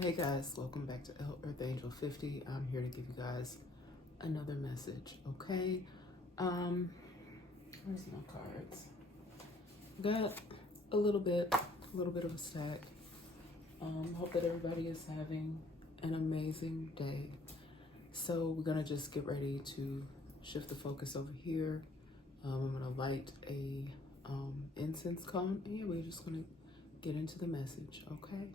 Hey guys, welcome back to Earth Angel 50. I'm here to give you guys another message, okay? Where's my cards? Got a little bit of a stack. Hope that everybody is having an amazing day. So we're gonna just get ready to shift the focus over here. I'm gonna light a incense cone, and yeah, we're just gonna get into the message, okay?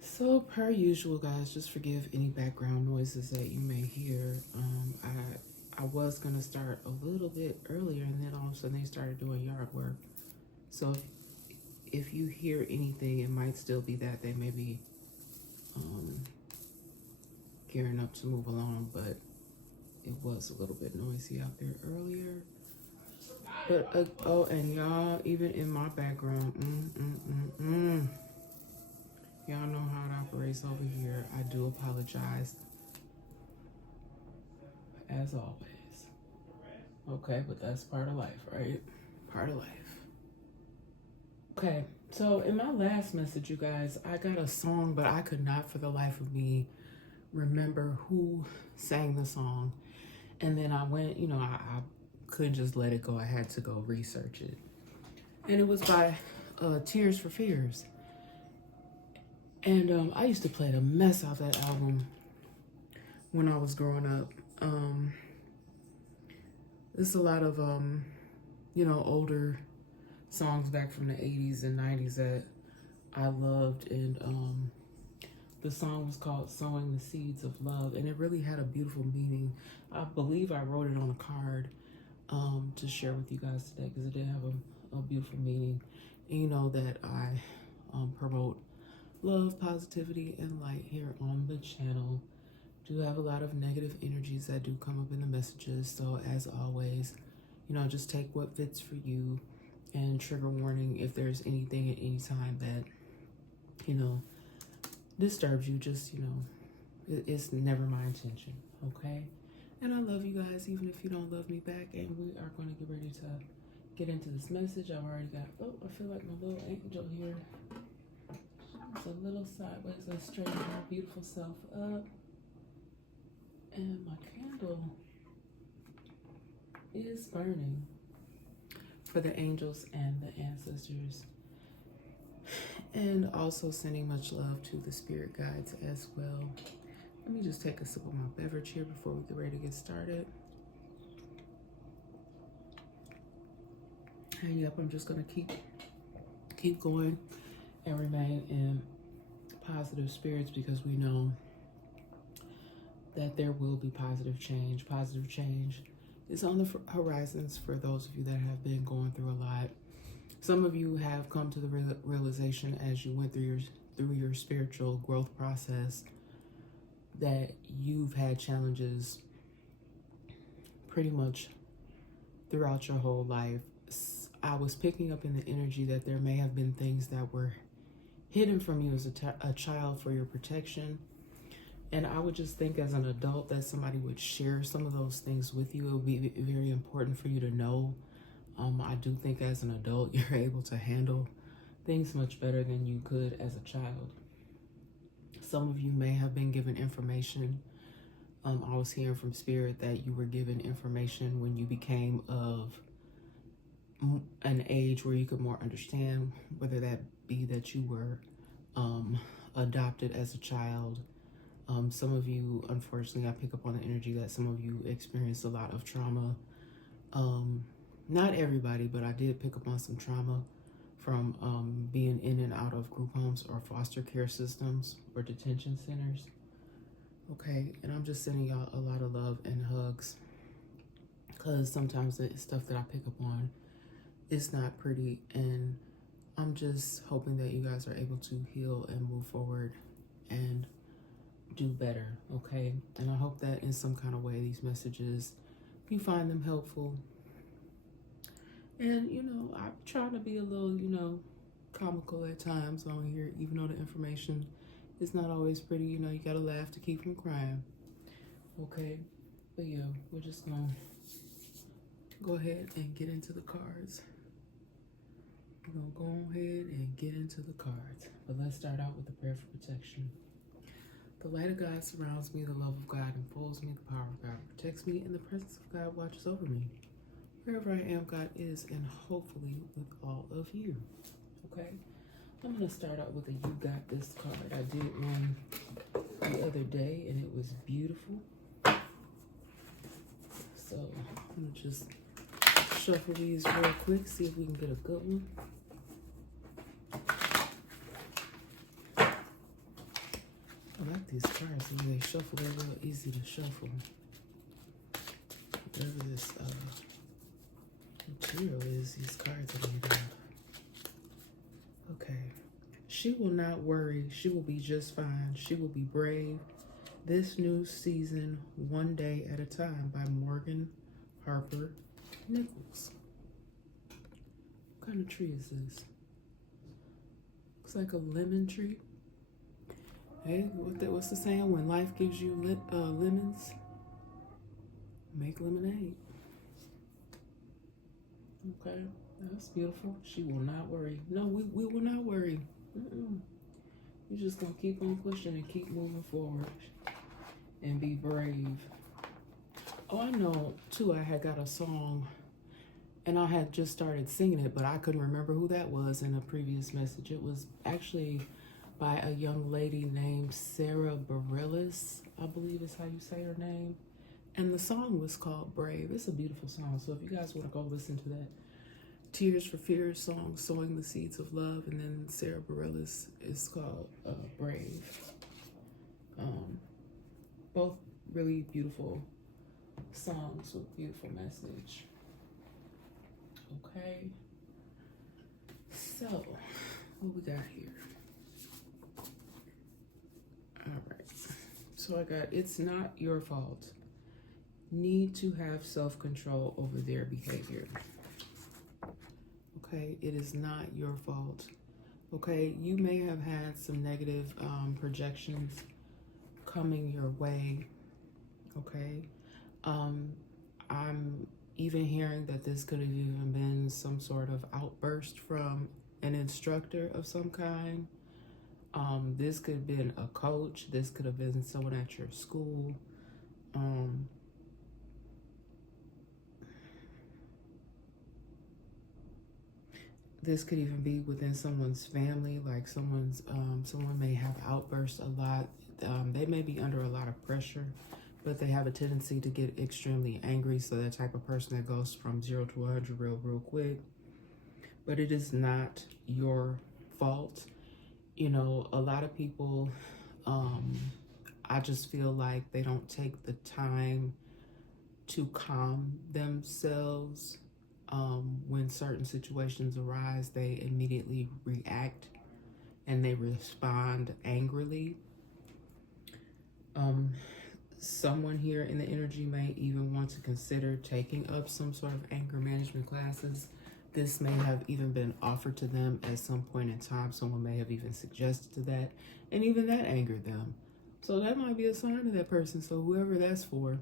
So per usual, guys, just forgive any background noises that you may hear. I was gonna start a little bit earlier, and then all of a sudden they started doing yard work. So if you hear anything, it might still be that they may be gearing up to move along, but it was a little bit noisy out there earlier. But oh, and y'all, even in my background, y'all know how it operates over here. I do apologize, as always. Okay, but that's part of life, right? Part of life. Okay, so in my last message, you guys, I got a song, but I could not for the life of me remember who sang the song. And then I went, I couldn't just let it go. I had to go research it. And it was by Tears for Fears. And I used to play the mess out of that album when I was growing up. There's a lot of, older songs back from the 80s and 90s that I loved. And the song was called Sowing the Seeds of Love. And it really had a beautiful meaning. I believe I wrote it on a card to share with you guys today because it did have a beautiful meaning. And you know that I promote love, positivity, and light here on the channel. Do have a lot of negative energies that do come up in the messages. So as always, just take what fits for you. And trigger warning, if there's anything at any time that, disturbs you, just, it's never my intention, okay? And I love you guys, even if you don't love me back. And we are going to get ready to get into this message. I've already got, I feel like my little angel here. It's a little sideways. Let's straighten her beautiful self up. And my candle is burning for the angels and the ancestors. And also sending much love to the spirit guides as well. Let me just take a sip of my beverage here before we get ready to get started. And yep, I'm just gonna keep going and remain in positive spirits because we know that there will be positive change. Positive change is on the horizons for those of you that have been going through a lot. Some of you have come to the realization as you went through your spiritual growth process that you've had challenges pretty much throughout your whole life. I was picking up in the energy that there may have been things that were hidden from you as a child for your protection. And I would just think as an adult that somebody would share some of those things with you. It would be very important for you to know. I do think as an adult, you're able to handle things much better than you could as a child. Some of you may have been given information. I was hearing from Spirit that you were given information when you became of an age where you could more understand, whether that be that you were adopted as a child. Some of you, unfortunately, I pick up on the energy that some of you experienced a lot of trauma. Not everybody, but I did pick up on some trauma from being in and out of group homes or foster care systems or detention centers. Okay, and I'm just sending y'all a lot of love and hugs because sometimes the stuff that I pick up on is not pretty, and I'm just hoping that you guys are able to heal and move forward and do better, okay? And I hope that in some kind of way these messages, you find them helpful. And, I'm trying to be a little, comical at times on here, even though the information is not always pretty. You gotta laugh to keep from crying, okay? But yeah, we're just gonna go ahead and get into the cards. We're gonna go ahead and get into the cards. But let's start out with the prayer for protection. The light of God surrounds me, the love of God enfolds me, the power of God protects me, and the presence of God watches over me. Wherever I am, God is, and hopefully with all of you. Okay? I'm going to start out with a You Got This card. I did one the other day, and it was beautiful. So I'm going to just shuffle these real quick, see if we can get a good one. I like these cards, the way they shuffle, they're real easy to shuffle. Whatever this material is, these cards are made of. Okay. She will not worry. She will be just fine. She will be brave. This new season, one day at a time, by Morgan Harper Nichols. What kind of tree is this? Looks like a lemon tree. Hey, what's the saying? When life gives you lemons, make lemonade. Okay, that's beautiful. She will not worry. No, we will not worry. You're just going to keep on pushing and keep moving forward and be brave. Oh, I know, too, I had got a song and I had just started singing it, but I couldn't remember who that was in a previous message. It was actually by a young lady named Sarah Bareilles, I believe is how you say her name. And the song was called Brave. It's a beautiful song. So if you guys want to go listen to that Tears for Fears song, Sowing the Seeds of Love, and then Sarah Bareilles is called Brave. Both really beautiful songs with beautiful message. Okay. So, what we got here? All right. So I got, it's not your fault. Need to have self-control over their behavior. Okay, it is not your fault. Okay, you may have had some negative projections coming your way. Okay, I'm even hearing that this could have even been some sort of outburst from an instructor of some kind. This could have been a coach. This could have been someone at your school. This could even be within someone's family, like someone may have outbursts a lot. They may be under a lot of pressure, but they have a tendency to get extremely angry. So that type of person that goes from 0 to 100 real quick. But it is not your fault. You know, a lot of people, I just feel like they don't take the time to calm themselves. When certain situations arise, they immediately react and they respond angrily. Someone here in the energy may even want to consider taking up some sort of anger management classes. This may have even been offered to them at some point in time. Someone may have even suggested to that, and even that angered them. So that might be a sign of that person. So whoever that's for,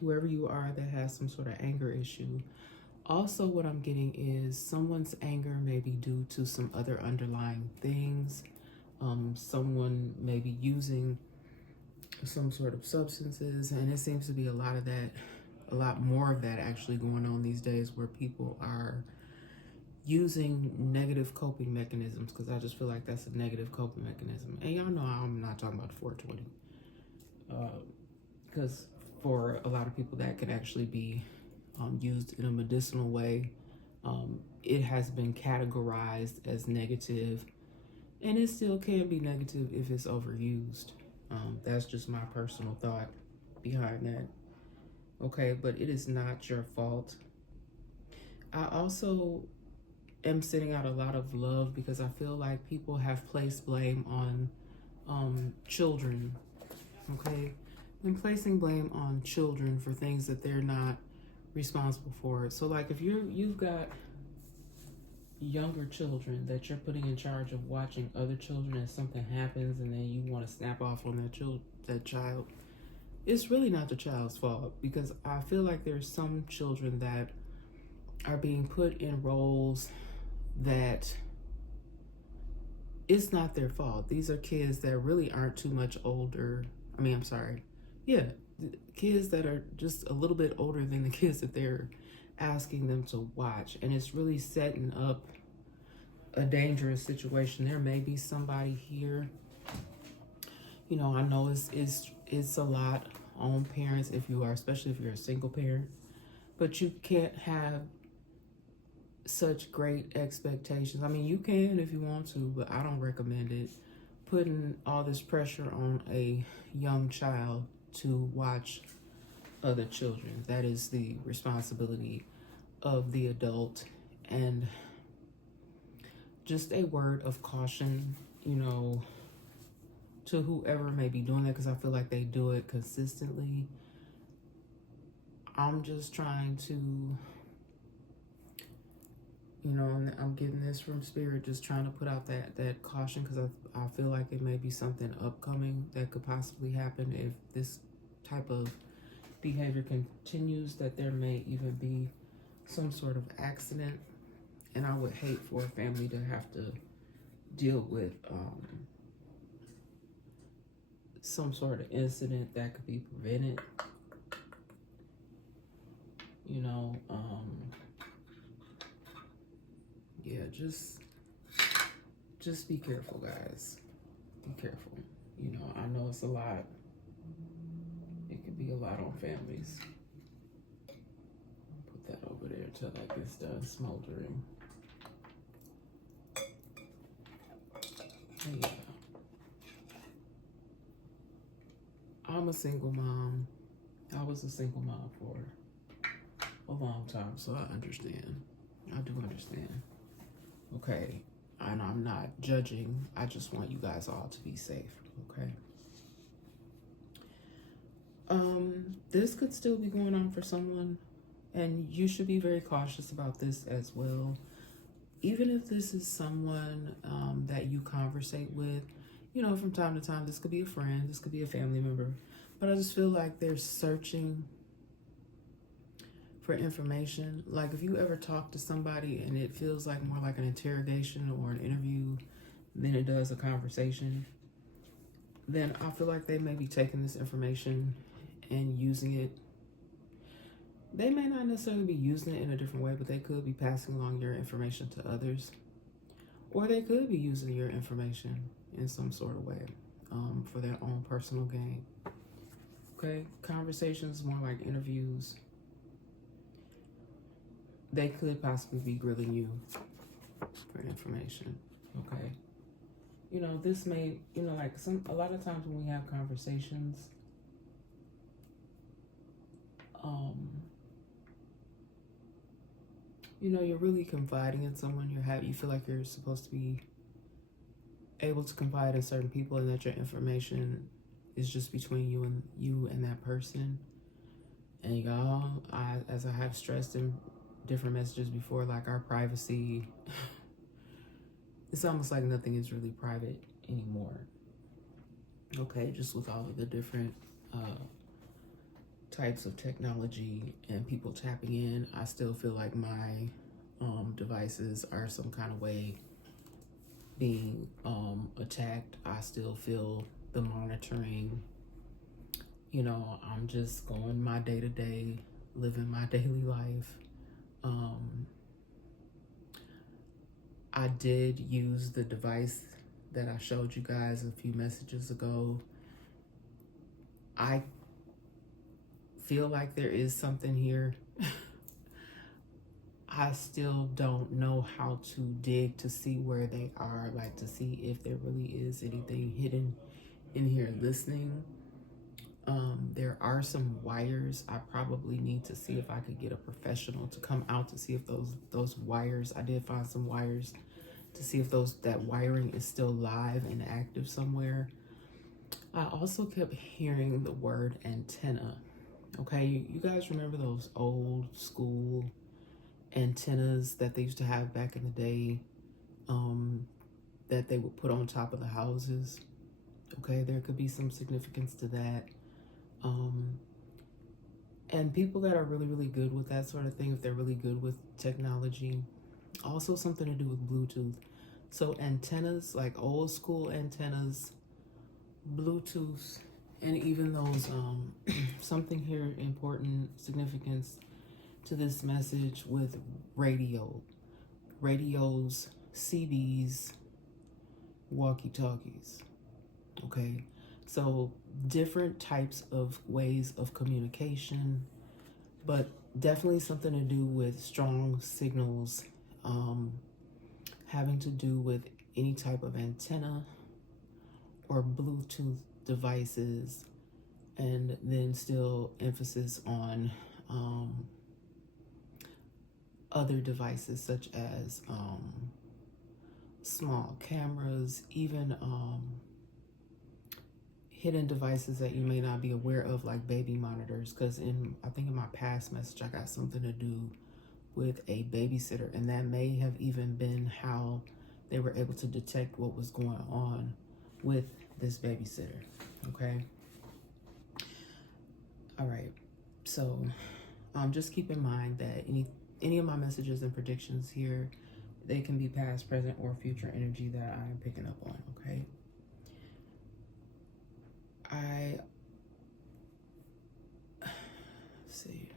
whoever you are that has some sort of anger issue. Also, what I'm getting is someone's anger may be due to some other underlying things. Someone may be using some sort of substances, and it seems to be a lot of that, a lot more of that actually going on these days, where people are using negative coping mechanisms, because I just feel like that's a negative coping mechanism. And y'all know I'm not talking about 420, because for a lot of people that can actually be used in a medicinal way. It has been categorized as negative, and it still can be negative if it's overused. That's just my personal thought behind that. Okay, but it is not your fault. I also am sending out a lot of love, because I feel like people have placed blame on children. Okay, and placing blame on children for things that they're not responsible for. So like if you've got younger children that you're putting in charge of watching other children, and something happens and then you want to snap off on that child, it's really not the child's fault, because I feel like there's some children that are being put in roles that it's not their fault. These are kids that really aren't too much older. I mean, I'm sorry. Yeah, kids that are just a little bit older than the kids that they're asking them to watch. And it's really setting up a dangerous situation. There may be somebody here. You know, I know it's a lot on parents if you are, especially if you're a single parent, but you can't have such great expectations. I mean, you can if you want to, but I don't recommend it. Putting all this pressure on a young child to watch other children. That is the responsibility of the adult. And just a word of caution, you know, to whoever may be doing that, because I feel like they do it consistently. I'm just trying to, you know, and I'm getting this from Spirit, just trying to put out that caution, because I feel like it may be something upcoming that could possibly happen if this type of behavior continues, that there may even be some sort of accident. And I would hate for a family to have to deal with some sort of incident that could be prevented. You know, yeah, just be careful, guys. Be careful. You know, I know it's a lot. It could be a lot on families. Put that over there until that gets done smoldering. Yeah. I'm a single mom. I was a single mom for a long time, so I understand. I do understand. Okay, and I'm not judging. I just want you guys all to be safe, okay? This could still be going on for someone, and you should be very cautious about this as well. Even if this is someone that you conversate with, you know, from time to time, this could be a friend, this could be a family member, but I just feel like they're searching for information. Like if you ever talk to somebody and it feels like more like an interrogation or an interview than it does a conversation, then I feel like they may be taking this information and using it. They may not necessarily be using it in a different way, but they could be passing along your information to others, or they could be using your information in some sort of way for their own personal gain. Okay, conversations more like interviews. They could possibly be grilling you for information. Okay, you know, this may, you know, like a lot of times when we have conversations, you know, you're really confiding in someone. You feel like you're supposed to be able to confide in certain people, and that your information is just between you and that person. And y'all, as I have stressed in different messages before, like our privacy, it's almost like nothing is really private anymore. Okay, just with all of the different types of technology and people tapping in, I still feel like my devices are some kind of way being attacked. I still feel the monitoring. You know, I'm just going my day-to-day, living my daily life. I did use the device that I showed you guys a few messages ago. I feel like there is something here. I still don't know how to dig to see where they are, like to see if there really is anything hidden in here listening. There are some wires. I probably need to see if I could get a professional to come out to see if those wires, I did find some wires to see if that wiring is still live and active somewhere. I also kept hearing the word antenna. Okay, you guys remember those old school antennas that they used to have back in the day, that they would put on top of the houses? Okay, there could be some significance to that. And people that are really, really good with that sort of thing, if they're really good with technology, also something to do with Bluetooth. So antennas, like old school antennas, Bluetooth, and even those, something here important significance to this message with radios, CDs, walkie-talkies. Okay, so different types of ways of communication, but definitely something to do with strong signals, having to do with any type of antenna or Bluetooth devices, and then still emphasis on other devices such as small cameras, even hidden devices that you may not be aware of, like baby monitors. Because I think in my past message, I got something to do with a babysitter, and that may have even been how they were able to detect what was going on with this babysitter. Okay. All right. So just keep in mind that any of my messages and predictions here, they can be past, present, or future energy that I am picking up on. Okay. Let's see.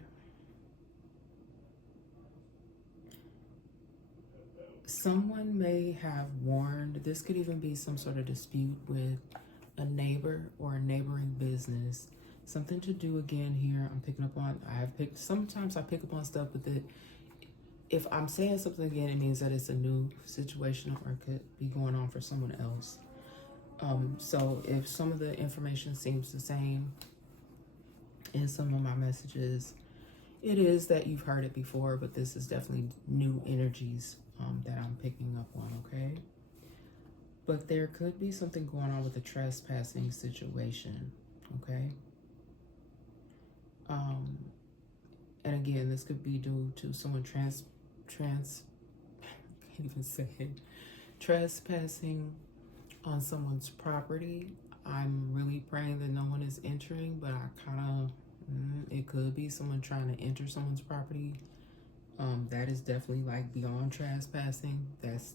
Someone may have warned, this could even be some sort of dispute with a neighbor or a neighboring business. Something to do again here, I'm picking up on, sometimes I pick up on stuff with it. If I'm saying something again, it means that it's a new situation or it could be going on for someone else. So if some of the information seems the same in some of my messages, it is that you've heard it before, but this is definitely new energies that I'm picking up on, okay? But there could be something going on with the trespassing situation, okay? And again, this could be due to someone I can't even say it, trespassing on someone's property. I'm really praying that no one is entering, but it could be someone trying to enter someone's property. That is definitely like beyond trespassing. That's,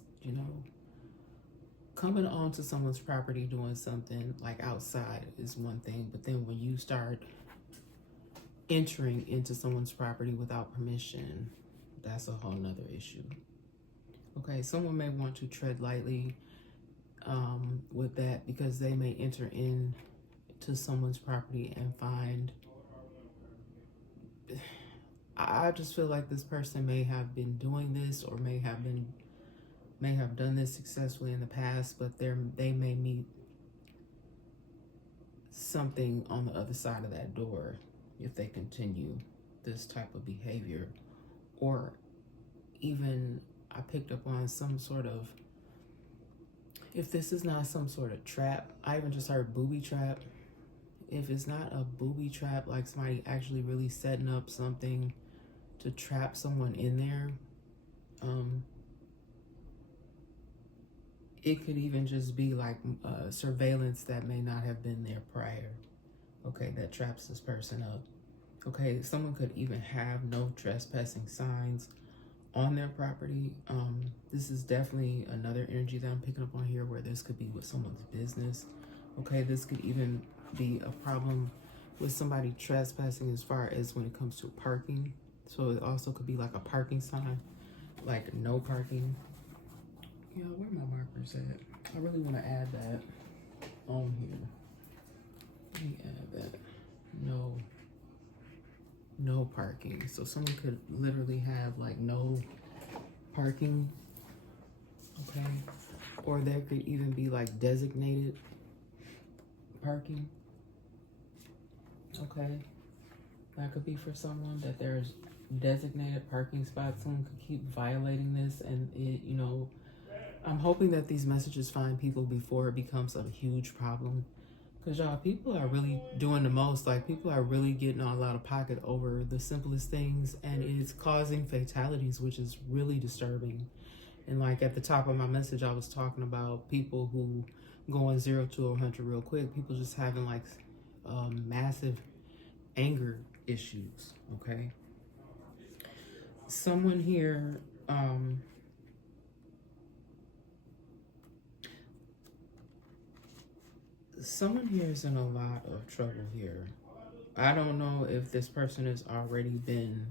coming onto someone's property doing something like outside is one thing, but then when you start entering into someone's property without permission, that's a whole nother issue. Okay, someone may want to tread lightly with that, because they may enter into someone's property and find, I just feel like this person may have been doing this, or may have done this successfully in the past, but they may meet something on the other side of that door if they continue this type of behavior. Or even I picked up on some sort of, if this is not some sort of trap, I even just heard booby trap. If it's not a booby trap, like somebody actually really setting up something to trap someone in there, it could even just be like surveillance that may not have been there prior, okay, that traps this person up. Okay, someone could even have no trespassing signs on their property. This is definitely another energy that I'm picking up on here, where this could be with someone's business. Okay, this could even be a problem with somebody trespassing as far as when it comes to parking. So it also could be like a parking sign, like no parking. Yeah, where are my markers at? I really want to add that on here. Let me add that. No parking. So someone could literally have like no parking, okay? Or there could even be like designated parking, okay? That could be for someone, that there's designated parking spots. Someone could keep violating this, and it, I'm hoping that these messages find people before it becomes a huge problem. Because y'all, people are really doing the most. Like, people are really getting all out of pocket over the simplest things, and it's causing fatalities, which is really disturbing. And like at the top of my message, I was talking about people who going 0 to 100 real quick. People just having like massive anger issues. Okay. Someone here, Someone here is in a lot of trouble here. I don't know if this person has already been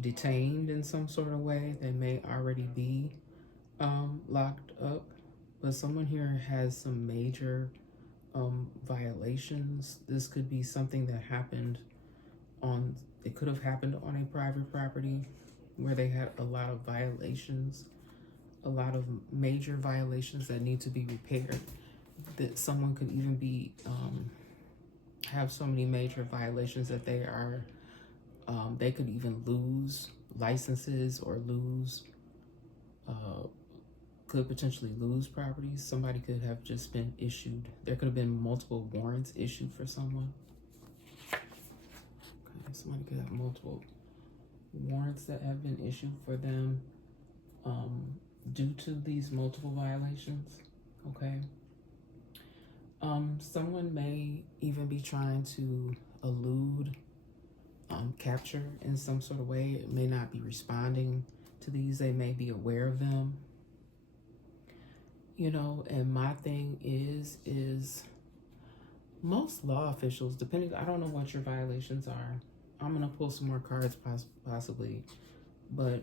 detained in some sort of way. They may already be locked up, but someone here has some major violations. This could be something that happened on, it could have happened on a private property where they had a lot of violations, a lot of major violations that need to be repaired. That someone could even be have so many major violations that they could even lose licenses or could potentially lose properties. Somebody could have just been issued. There could have been multiple warrants issued for someone. Okay, somebody could have multiple warrants that have been issued for them due to these multiple violations. Okay. Someone may even be trying to elude capture in some sort of way. It may not be responding to these. They may be aware of them. You know, and my thing is most law officials, depending, I don't know what your violations are. I'm going to pull some more cards possibly. But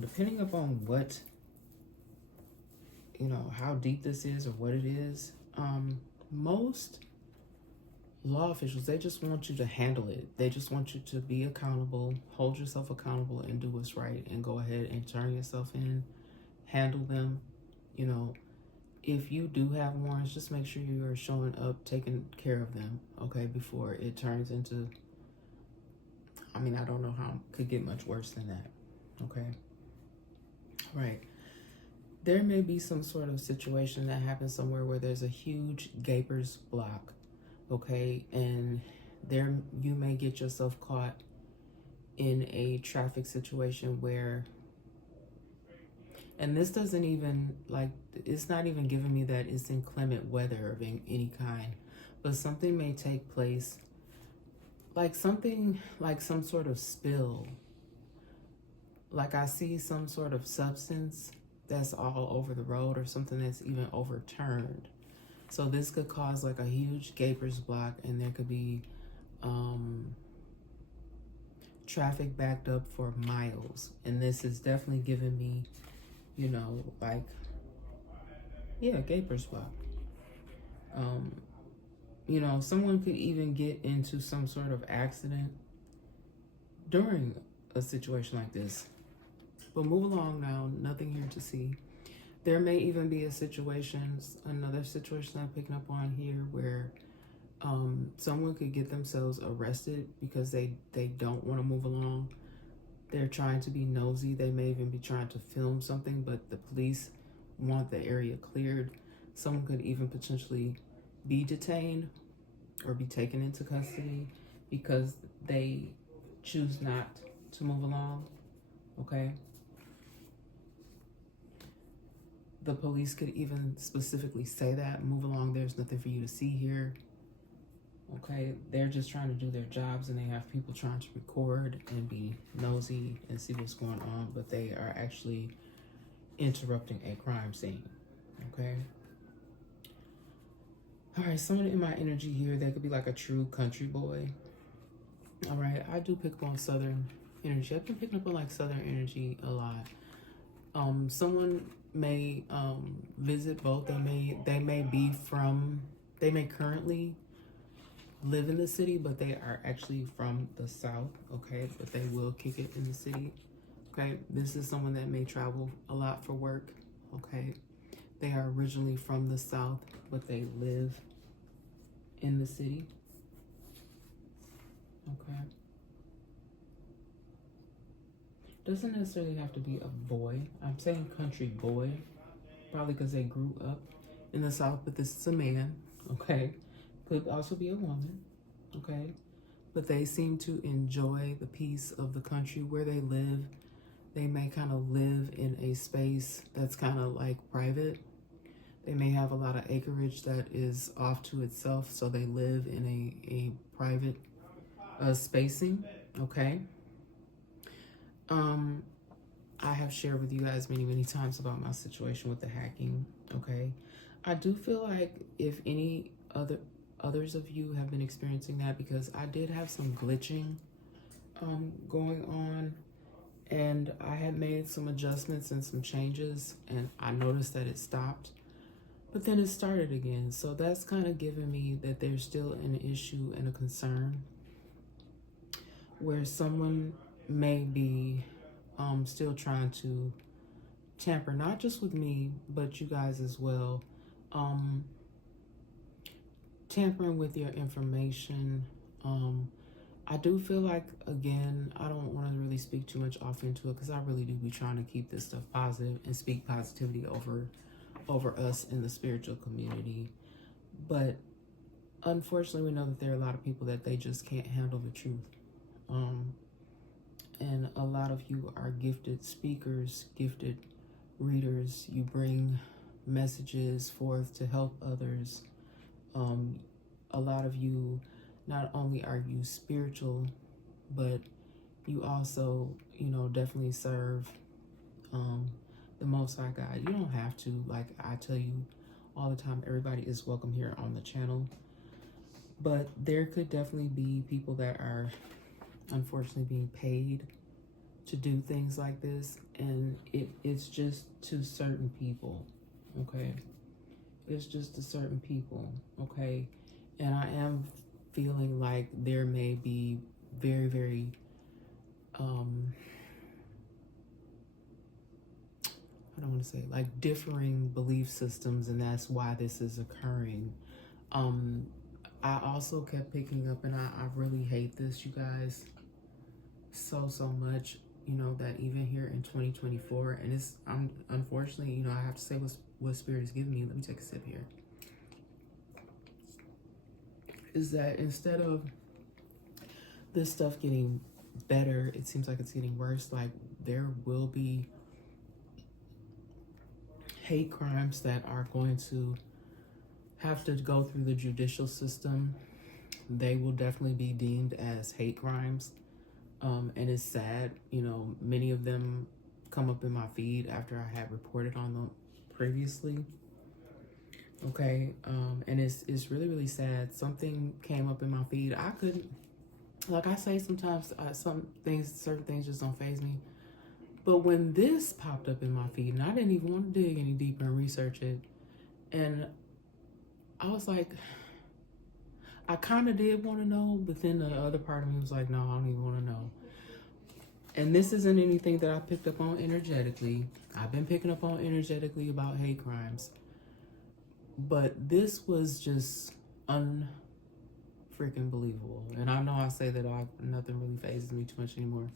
depending upon what, you know, how deep this is or what it is, most law officials, they just want you to handle it. They just want you to be accountable, hold yourself accountable, and do what's right, and go ahead and turn yourself in, handle them. You know, if you do have warrants, just make sure you are showing up, taking care of them, okay, before it turns into, I mean, I don't know how it could get much worse than that, okay? Right. There may be some sort of situation that happens somewhere where there's a huge gaper's block, okay? And there you may get yourself caught in a traffic situation where, and this doesn't even, like, it's not even giving me that it's inclement weather of any kind, but something may take place, like something, like some sort of spill. Like I see some sort of substance that's all over the road, or something that's even overturned. So this could cause like a huge gaper's block, and there could be traffic backed up for miles. And this is definitely giving me, you know, like, yeah, gaper's block. You know, someone could even get into some sort of accident during a situation like this. But move along now, nothing here to see. There may even be another situation I'm picking up on here where someone could get themselves arrested because they don't want to move along. They're trying to be nosy. They may even be trying to film something, but the police want the area cleared. Someone could even potentially be detained or be taken into custody because they choose not to move along, okay? The police could even specifically say that, move along, there's nothing for you to see here. Okay, they're just trying to do their jobs, and they have people trying to record and be nosy and see what's going on, but they are actually interrupting a crime scene. Okay. All right, someone in my energy here, they could be like a true country boy. All right, I do pick up on Southern energy. I've been picking up on like Southern energy a lot. Someone may visit both. They may currently live in the city, but they are actually from the South, okay? But they will kick it in the city, okay? This is someone that may travel a lot for work, okay? They are originally from the South, but they live in the city, okay? Doesn't necessarily have to be a boy. I'm saying country boy, probably because they grew up in the South, but this is a man, okay? Could also be a woman, okay? But they seem to enjoy the peace of the country where they live. They may kind of live in a space that's kind of like private. They may have a lot of acreage that is off to itself, so they live in a private spacing, okay? I have shared with you guys many times about my situation with the hacking. Okay, I do feel like if any others of you have been experiencing that, because I did have some glitching going on, and I had made some adjustments and some changes, and I noticed that it stopped, but then it started again. So that's kind of giving me that there's still an issue and a concern where someone may be still trying to tamper, not just with me, but you guys as well. Tampering with your information. I do feel like, again, I don't want to really speak too much off into it because I really do be trying to keep this stuff positive and speak positivity over us in the spiritual community. But unfortunately, we know that there are a lot of people that they just can't handle the truth. And a lot of you are gifted speakers, gifted readers. You bring messages forth to help others. A lot of you, not only are you spiritual, but you also, definitely serve the Most High God. You don't have to, like I tell you all the time, everybody is welcome here on the channel. But there could definitely be people that are unfortunately being paid to do things like this, and it's just to certain people, okay? It's just to certain people, okay? And I am feeling like there may be very I don't want to say, like, differing belief systems, and that's why this is occurring. I also kept picking up, and I really hate this, you guys, so much, that even here in 2024, and it's, unfortunately, I have to say what Spirit is giving me. Let me take a sip here. Is that instead of this stuff getting better, it seems like it's getting worse. Like, there will be hate crimes that are going to have to go through the judicial system. They will definitely be deemed as hate crimes. And it's sad, many of them come up in my feed after I had reported on them previously. Okay, and it's really sad. Something came up in my feed. I couldn't, like I say sometimes, certain things just don't faze me. But when this popped up in my feed, and I didn't even want to dig any deeper and research it, and I was like, I kind of did want to know, but then the other part of me was like, no, I don't even want to know. And this isn't anything that I picked up on energetically. I've been picking up on energetically about hate crimes. But this was just unfreaking believable. And I know I say that nothing really phases me too much anymore.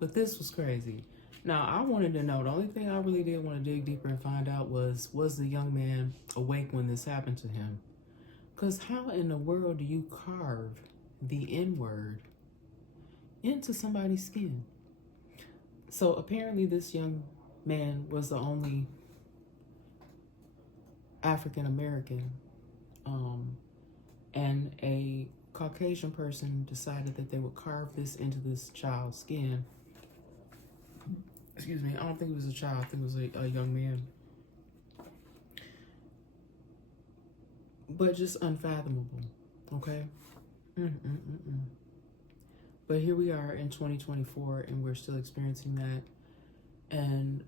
But this was crazy. Now, I wanted to know, the only thing I really did want to dig deeper and find out was the young man awake when this happened to him? Because how in the world do you carve the N-word into somebody's skin? So apparently this young man was the only African American, and a Caucasian person decided that they would carve this into this child's skin. Excuse me, I don't think it was a child, I think it was a young man. But just unfathomable, okay? But here we are in 2024, and we're still experiencing that. And,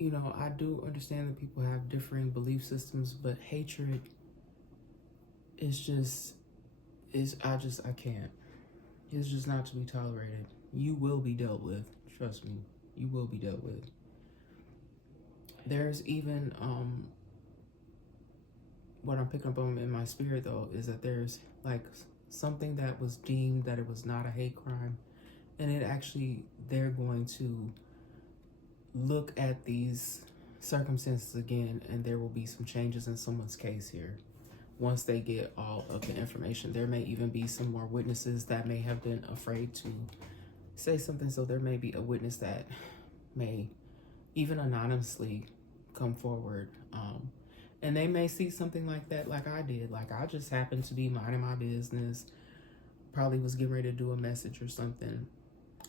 I do understand that people have differing belief systems, but hatred is I can't. It's just not to be tolerated. You will be dealt with. Trust me, you will be dealt with. There's even, what I'm picking up on in my spirit, though, is that there's like something that was deemed that it was not a hate crime, and it actually, they're going to look at these circumstances again, and there will be some changes in someone's case here once they get all of the information. There may even be some more witnesses that may have been afraid to say something, so there may be a witness that may even anonymously come forward, and they may see something like that, like I did. Like, I just happened to be minding my business, probably was getting ready to do a message or something,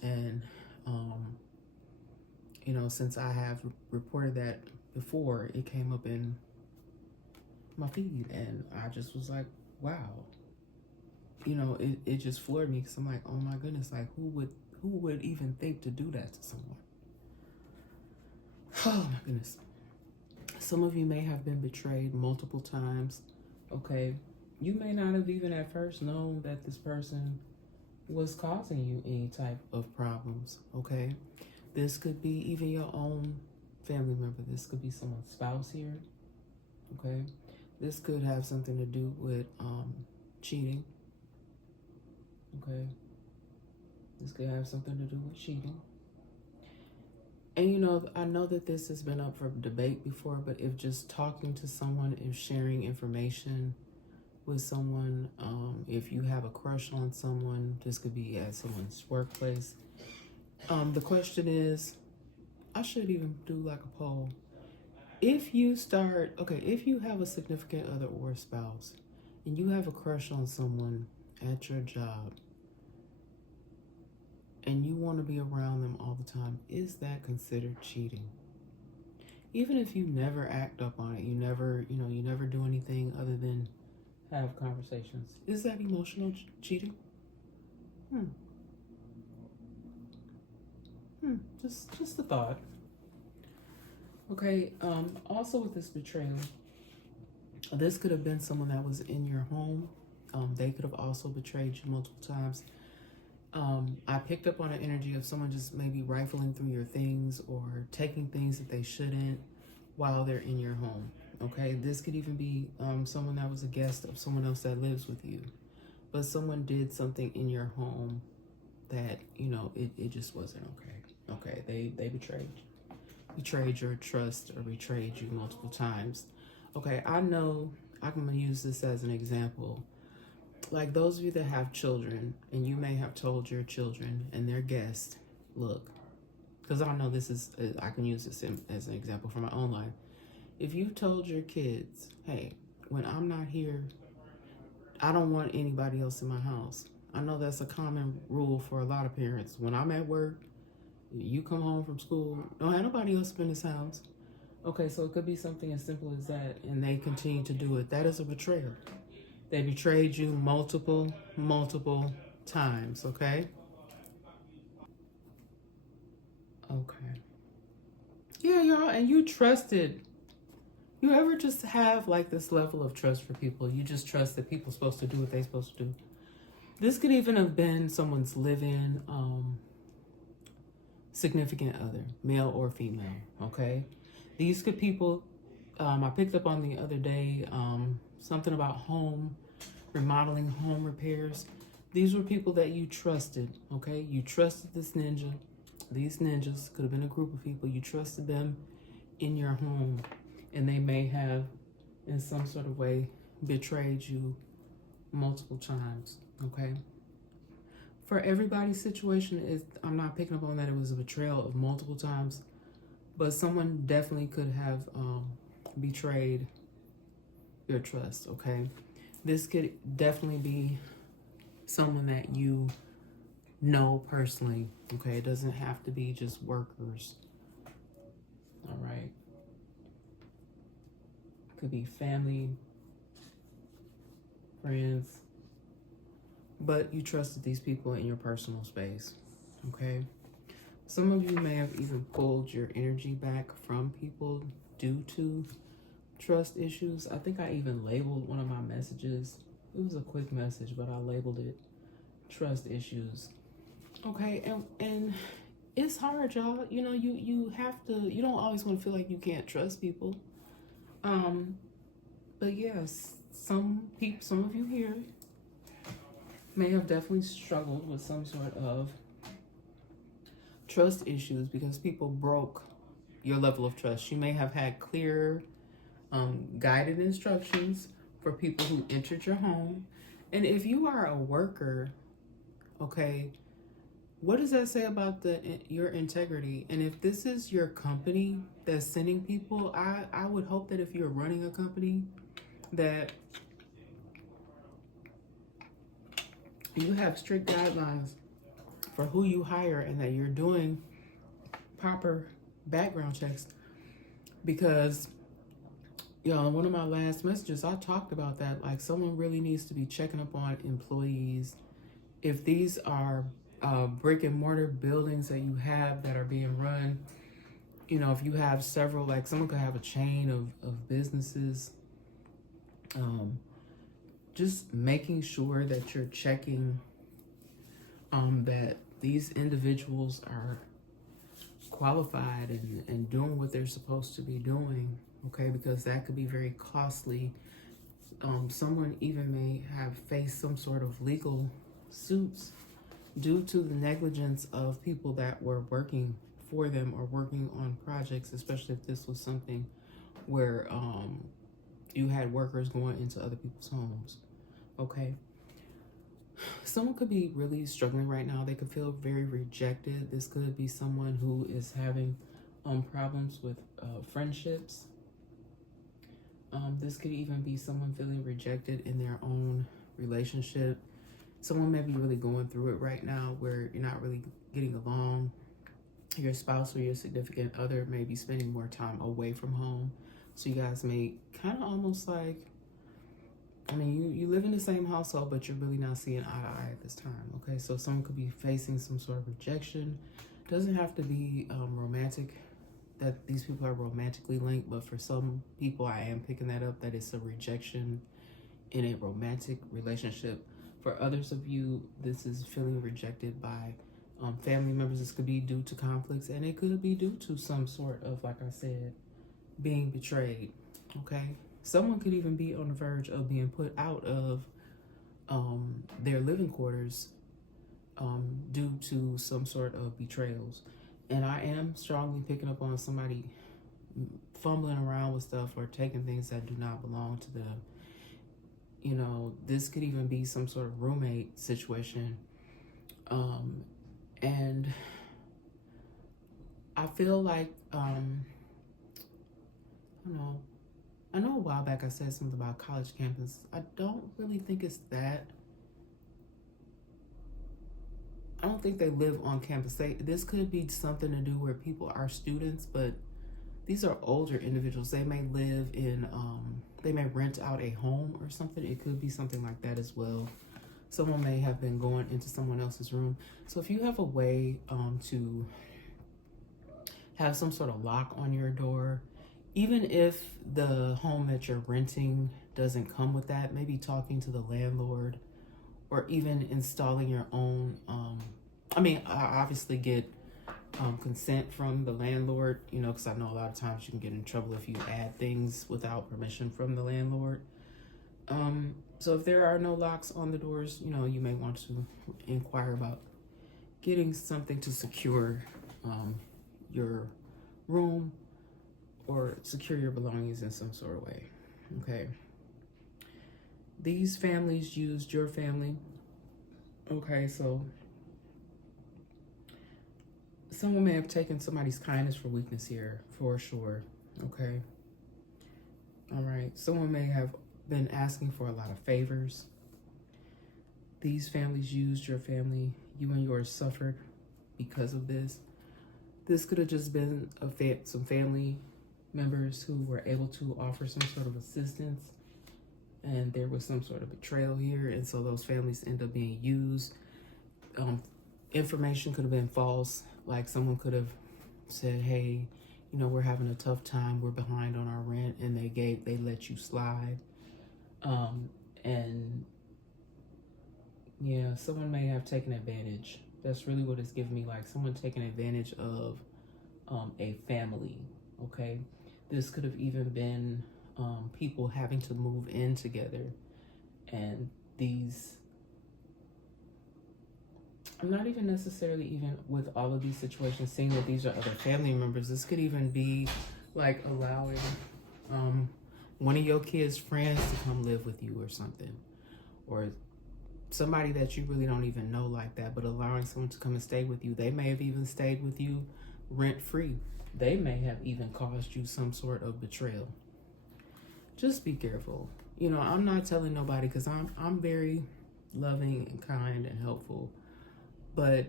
and You know, since I have reported that before, it came up in my feed, and I just was like, wow. You know, it just floored me, because I'm like, oh my goodness, like who would even think to do that to someone? Oh my goodness. Some of you may have been betrayed multiple times. Okay, you may not have even at first known that this person was causing you any type of problems. Okay, this could be even your own family member. This could be someone's spouse here. Okay, this could have something to do with cheating. Okay, this could have something to do with cheating. And you know, I know that this has been up for debate before, but if just talking to someone, if sharing information with someone, if you have a crush on someone, this could be at someone's workplace. The question is, I should even do like a poll. If you have a significant other or a spouse, and you have a crush on someone at your job, and you want to be around them all the time, is that considered cheating? Even if you never act up on it, you never do anything other than have conversations, is that emotional cheating? Just a thought. Okay, also with this betrayal, this could have been someone that was in your home. They could have also betrayed you multiple times. I picked up on an energy of someone just maybe rifling through your things or taking things that they shouldn't while they're in your home. Okay, this could even be someone that was a guest of someone else that lives with you, but someone did something in your home that, you know, it just wasn't okay. Okay, they betrayed your trust or betrayed you multiple times. Okay, I know I'm gonna use this as an example. Like those of you that have children, and you may have told your children and their guests, look, because I know this is, I can use this as an example from my own life. If you told your kids, hey, when I'm not here, I don't want anybody else in my house. I know that's a common rule for a lot of parents. When I'm at work, you come home from school, don't have nobody else in this house. Okay, so it could be something as simple as that, and they continue to do it. That is a betrayal. They betrayed you multiple times, okay? Okay. Yeah, y'all, and you trusted. You ever just have like this level of trust for people? You just trust that people are supposed to do what they're supposed to do. This could even have been someone's live-in significant other, male or female, okay? These could people, I picked up on the other day, something about home, remodeling, home repairs. These were people that you trusted, okay? You trusted this ninja. These ninjas could have been a group of people. You trusted them in your home, and they may have, in some sort of way, betrayed you multiple times, okay? For everybody's situation, I'm not picking up on that it was a betrayal of multiple times, but someone definitely could have betrayed your trust, okay? This could definitely be someone that you know personally, okay? It doesn't have to be just workers, all right? Could be family, friends, but you trusted these people in your personal space, okay? Some of you may have even pulled your energy back from people due to trust issues. I think I even labeled one of my messages. It was a quick message, but I labeled it trust issues. Okay, and it's hard, y'all. You know, you have to, you don't always want to feel like you can't trust people. But yes, some of you here may have definitely struggled with some sort of trust issues because people broke your level of trust. You may have had clear, guided instructions for people who entered your home. And if you are a worker, okay, what does that say about your integrity? And if this is your company that's sending people, I would hope that if you're running a company, that you have strict guidelines for who you hire and that you're doing proper background checks, because in one of my last messages I talked about that. Like, someone really needs to be checking up on employees. If these are brick and mortar buildings that you have that are being run, if you have several, like someone could have a chain of businesses, just making sure that you're checking that these individuals are qualified and doing what they're supposed to be doing, okay? Because that could be very costly. Someone even may have faced some sort of legal suits due to the negligence of people that were working for them or working on projects, especially if this was something where you had workers going into other people's homes, okay? Someone could be really struggling right now. They could feel very rejected. This could be someone who is having problems with friendships. This could even be someone feeling rejected in their own relationship. Someone may be really going through it right now where you're not really getting along. Your spouse or your significant other may be spending more time away from home. So you guys may kind of almost like, you live in the same household, but you're really not seeing eye to eye at this time, okay? So someone could be facing some sort of rejection. Doesn't have to be romantic, that these people are romantically linked, but for some people, I am picking that up, that it's a rejection in a romantic relationship. For others of you, this is feeling rejected by family members. This could be due to conflicts, and it could be due to some sort of, like I said, being betrayed, okay? Someone could even be on the verge of being put out of their living quarters due to some sort of betrayals. And I am strongly picking up on somebody fumbling around with stuff or taking things that do not belong to them. This could even be some sort of roommate situation. And I feel like, I know a while back I said something about college campus. I don't really think it's that. I don't think they live on campus. This could be something to do where people are students, but these are older individuals. They may live in, they may rent out a home or something. It could be something like that as well. Someone may have been going into someone else's room. So if you have a way to have some sort of lock on your door, even if the home that you're renting doesn't come with that, maybe talking to the landlord or even installing your own, obviously get consent from the landlord, because I know a lot of times you can get in trouble if you add things without permission from the landlord. So if there are no locks on the doors, you may want to inquire about getting something to secure your room or secure your belongings in some sort of way, okay? These families used your family, okay? So someone may have taken somebody's kindness for weakness here, for sure, okay? All right, someone may have been asking for a lot of favors. These families used your family. You and yours suffered because of this. This could have just been some family members who were able to offer some sort of assistance, and there was some sort of betrayal here, and so those families end up being used. Information could have been false, like someone could have said, hey, we're having a tough time, we're behind on our rent, and they let you slide. And yeah, someone may have taken advantage. That's really what it's giving me, like someone taking advantage of a family, okay? This could have even been people having to move in together, and I'm not even necessarily even with all of these situations seeing that these are other family members. This could even be like allowing one of your kids' friends to come live with you or something, or somebody that you really don't even know like that, but allowing someone to come and stay with you. They may have even stayed with you rent-free. They may have even caused you some sort of betrayal. Just be careful. I'm not telling nobody, because I'm very loving and kind and helpful, but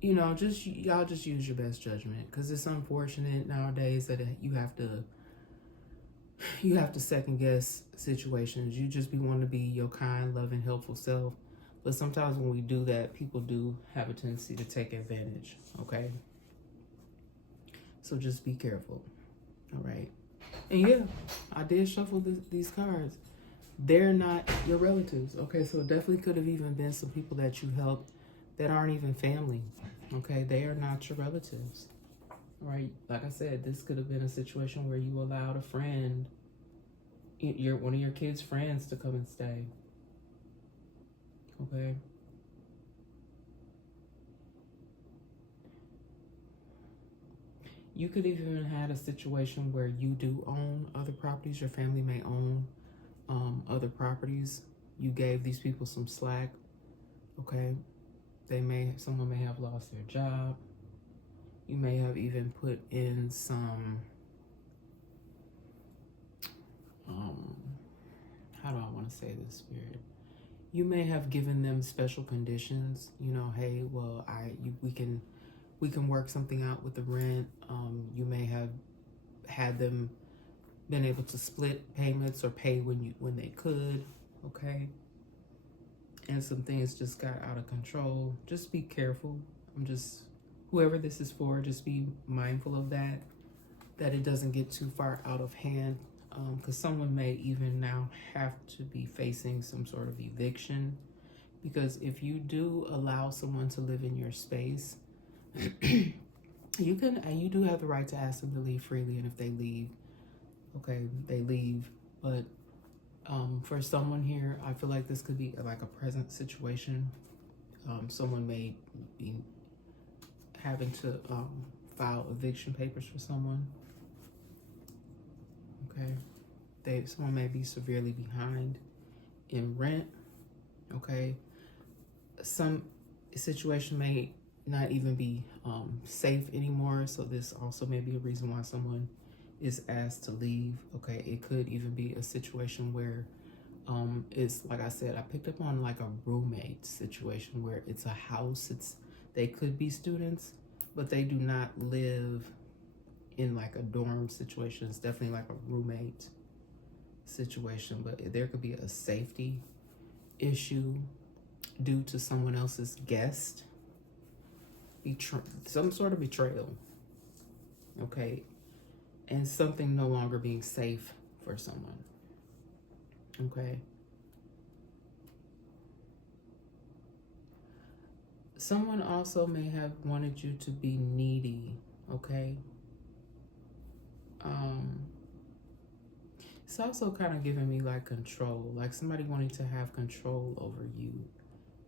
you know, just y'all just use your best judgment, because it's unfortunate nowadays that you have to second guess situations. You just be wanting to be your kind, loving, helpful self, but sometimes when we do that, people do have a tendency to take advantage. Okay, so just be careful. All right, and yeah, I did shuffle these cards. They're not your relatives. Okay, so it definitely could have even been some people that you helped that aren't even family. Okay, they are not your relatives. All right, like I said, this could have been a situation where you allowed a friend, one of your kids' friends, to come and stay. Okay. You could even had a situation where you do own other properties. Your family may own other properties. You gave these people some slack. Okay. Someone may have lost their job. You may have even put in some, how do I want to say this, Spirit? You may have given them special conditions. You know, hey, well, we can work something out with the rent. You may have had them been able to split payments or pay when they could. Okay. And some things just got out of control. Just be careful. Whoever this is for, just be mindful of that it doesn't get too far out of hand. Because someone may even now have to be facing some sort of eviction. Because if you do allow someone to live in your space, you do have the right to ask them to leave freely. And if they leave, okay, they leave. But for someone here, I feel like this could be like a present situation. Someone may be having to file eviction papers for someone. Okay, someone may be severely behind in rent. Okay, some situation may not even be safe anymore. So this also may be a reason why someone is asked to leave. Okay, it could even be a situation where it's like I said, I picked up on like a roommate situation where it's a house. They could be students, but they do not live in like a dorm situation. It's definitely like a roommate situation, but there could be a safety issue due to someone else's guest, some sort of betrayal. Okay, and something no longer being safe for someone. Okay, someone also may have wanted you to be needy. Okay, it's also kind of giving me like control, like somebody wanting to have control over you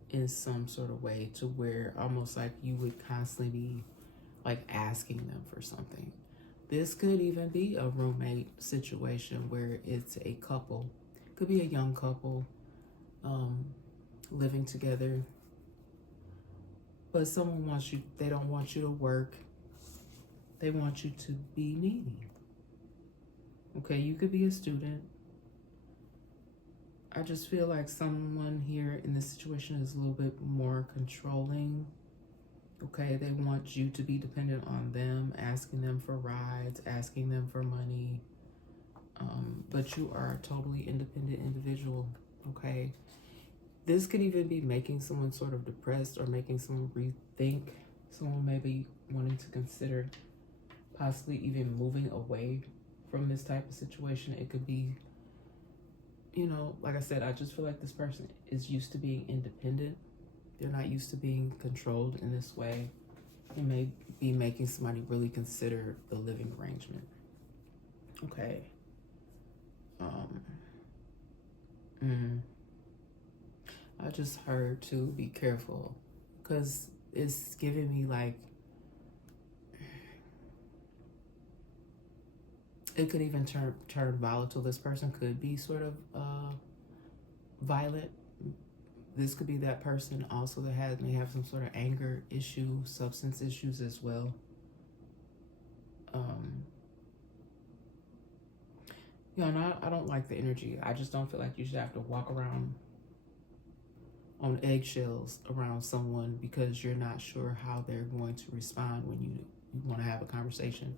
in some sort of way, to where almost like you would constantly be like asking them for something. This could even be a roommate situation where it's a couple. Could be a young couple living together, but someone wants you, they don't want you to work. They want you to be needy. Okay, you could be a student. I just feel like someone here in this situation is a little bit more controlling. Okay, they want you to be dependent on them, asking them for rides, asking them for money. But you are a totally independent individual. Okay, this could even be making someone sort of depressed or making someone rethink. Someone may be wanting to consider possibly even moving away from this type of situation. It could be, you know, like I said, I just feel like this person is used to being independent. They're not used to being controlled in this way. It may be making somebody really consider the living arrangement. Okay. I just heard to be careful, because it's giving me like, it could even turn volatile. This person could be sort of violent. This could be that person also that may have some sort of anger issue, substance issues as well. You know, and I don't like the energy. I just don't feel like you should have to walk around on eggshells around someone because you're not sure how they're going to respond when you want to have a conversation.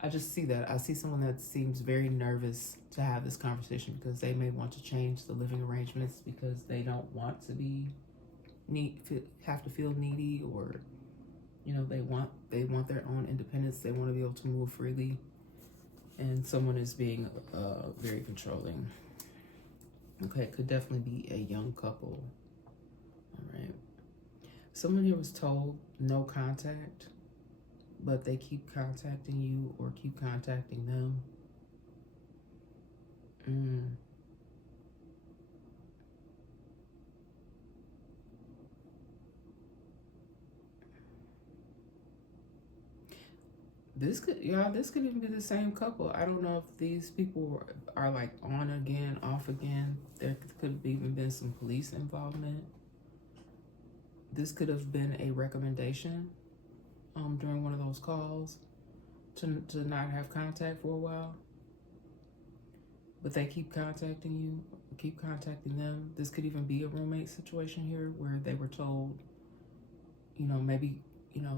I just see that. I see someone that seems very nervous to have this conversation because they may want to change the living arrangements because they don't want to be have to feel needy, or they want their own independence. They want to be able to move freely, and someone is being very controlling. Okay, it could definitely be a young couple. All right. Someone here was told no contact, but they keep contacting you or keep contacting them. This could even be the same couple. I don't know if these people are like on again, off again. There could have even been some police involvement. This could have been a recommendation during one of those calls to not have contact for a while. But they keep contacting you, keep contacting them. This could even be a roommate situation here where they were told, maybe,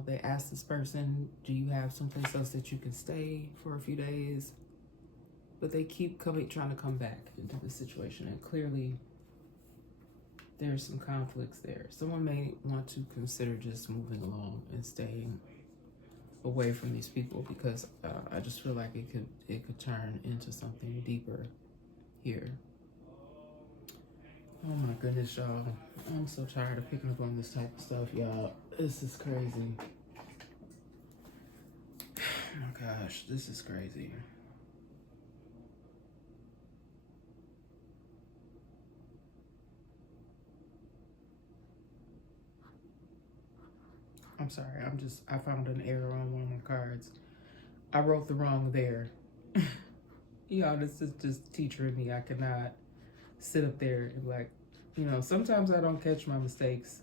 they asked this person, do you have someplace else that you can stay for a few days? But they keep trying to come back into the situation. And clearly there's some conflicts there. Someone may want to consider just moving along and staying away from these people because I just feel like it could turn into something deeper here. Oh my goodness, y'all. I'm so tired of picking up on this type of stuff, y'all. This is crazy. Oh my gosh, this is crazy. I'm sorry, I found an error on one of my cards. I wrote the wrong there. Y'all, this is just teacher in me. I cannot sit up there and sometimes I don't catch my mistakes.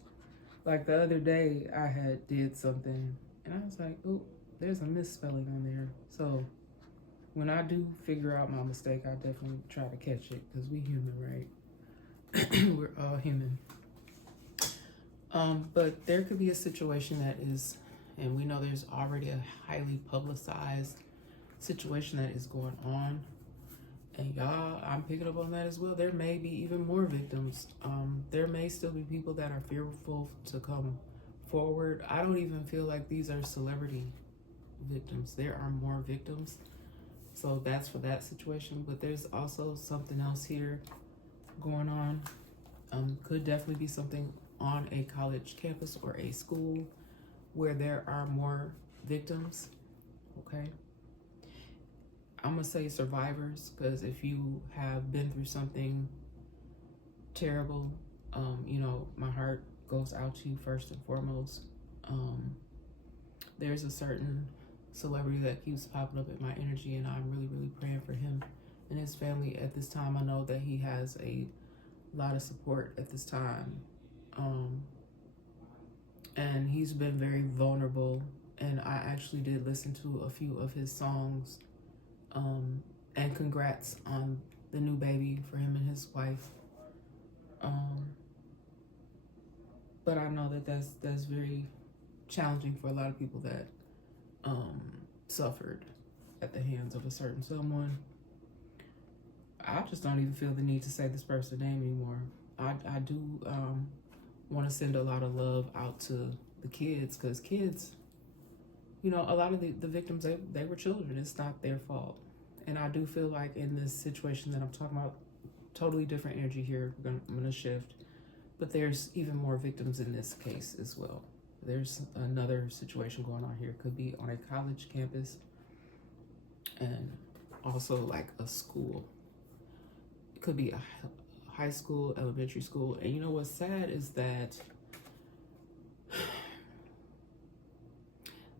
Like the other day, I had did something and I was like, oh, there's a misspelling on there. So when I do figure out my mistake, I definitely try to catch it because we human, right? We're all human. But there could be a situation that is, and we know there's already a highly publicized situation that is going on. And y'all, I'm picking up on that as well. There may be even more victims. There may still be people that are fearful to come forward. I don't even feel like these are celebrity victims. There are more victims. So that's for that situation. But there's also something else here going on. Could definitely be something on a college campus or a school where there are more victims. Okay. I'm going to say survivors, because if you have been through something terrible, my heart goes out to you first and foremost. There's a certain celebrity that keeps popping up in my energy, and I'm really, really praying for him and his family at this time. I know that he has a lot of support at this time. And he's been very vulnerable, and I actually did listen to a few of his songs. And congrats on the new baby for him and his wife. But I know that that's very challenging for a lot of people that suffered at the hands of a certain someone. I just don't even feel the need to say this person's name anymore. I do want to send a lot of love out to the kids, because kids, a lot of the victims, they were children. It's not their fault. And I do feel like in this situation that I'm talking about, totally different energy here. I'm going to shift. But there's even more victims in this case as well. There's another situation going on here. Could be on a college campus and also like a school. It could be a high school, elementary school. And what's sad is that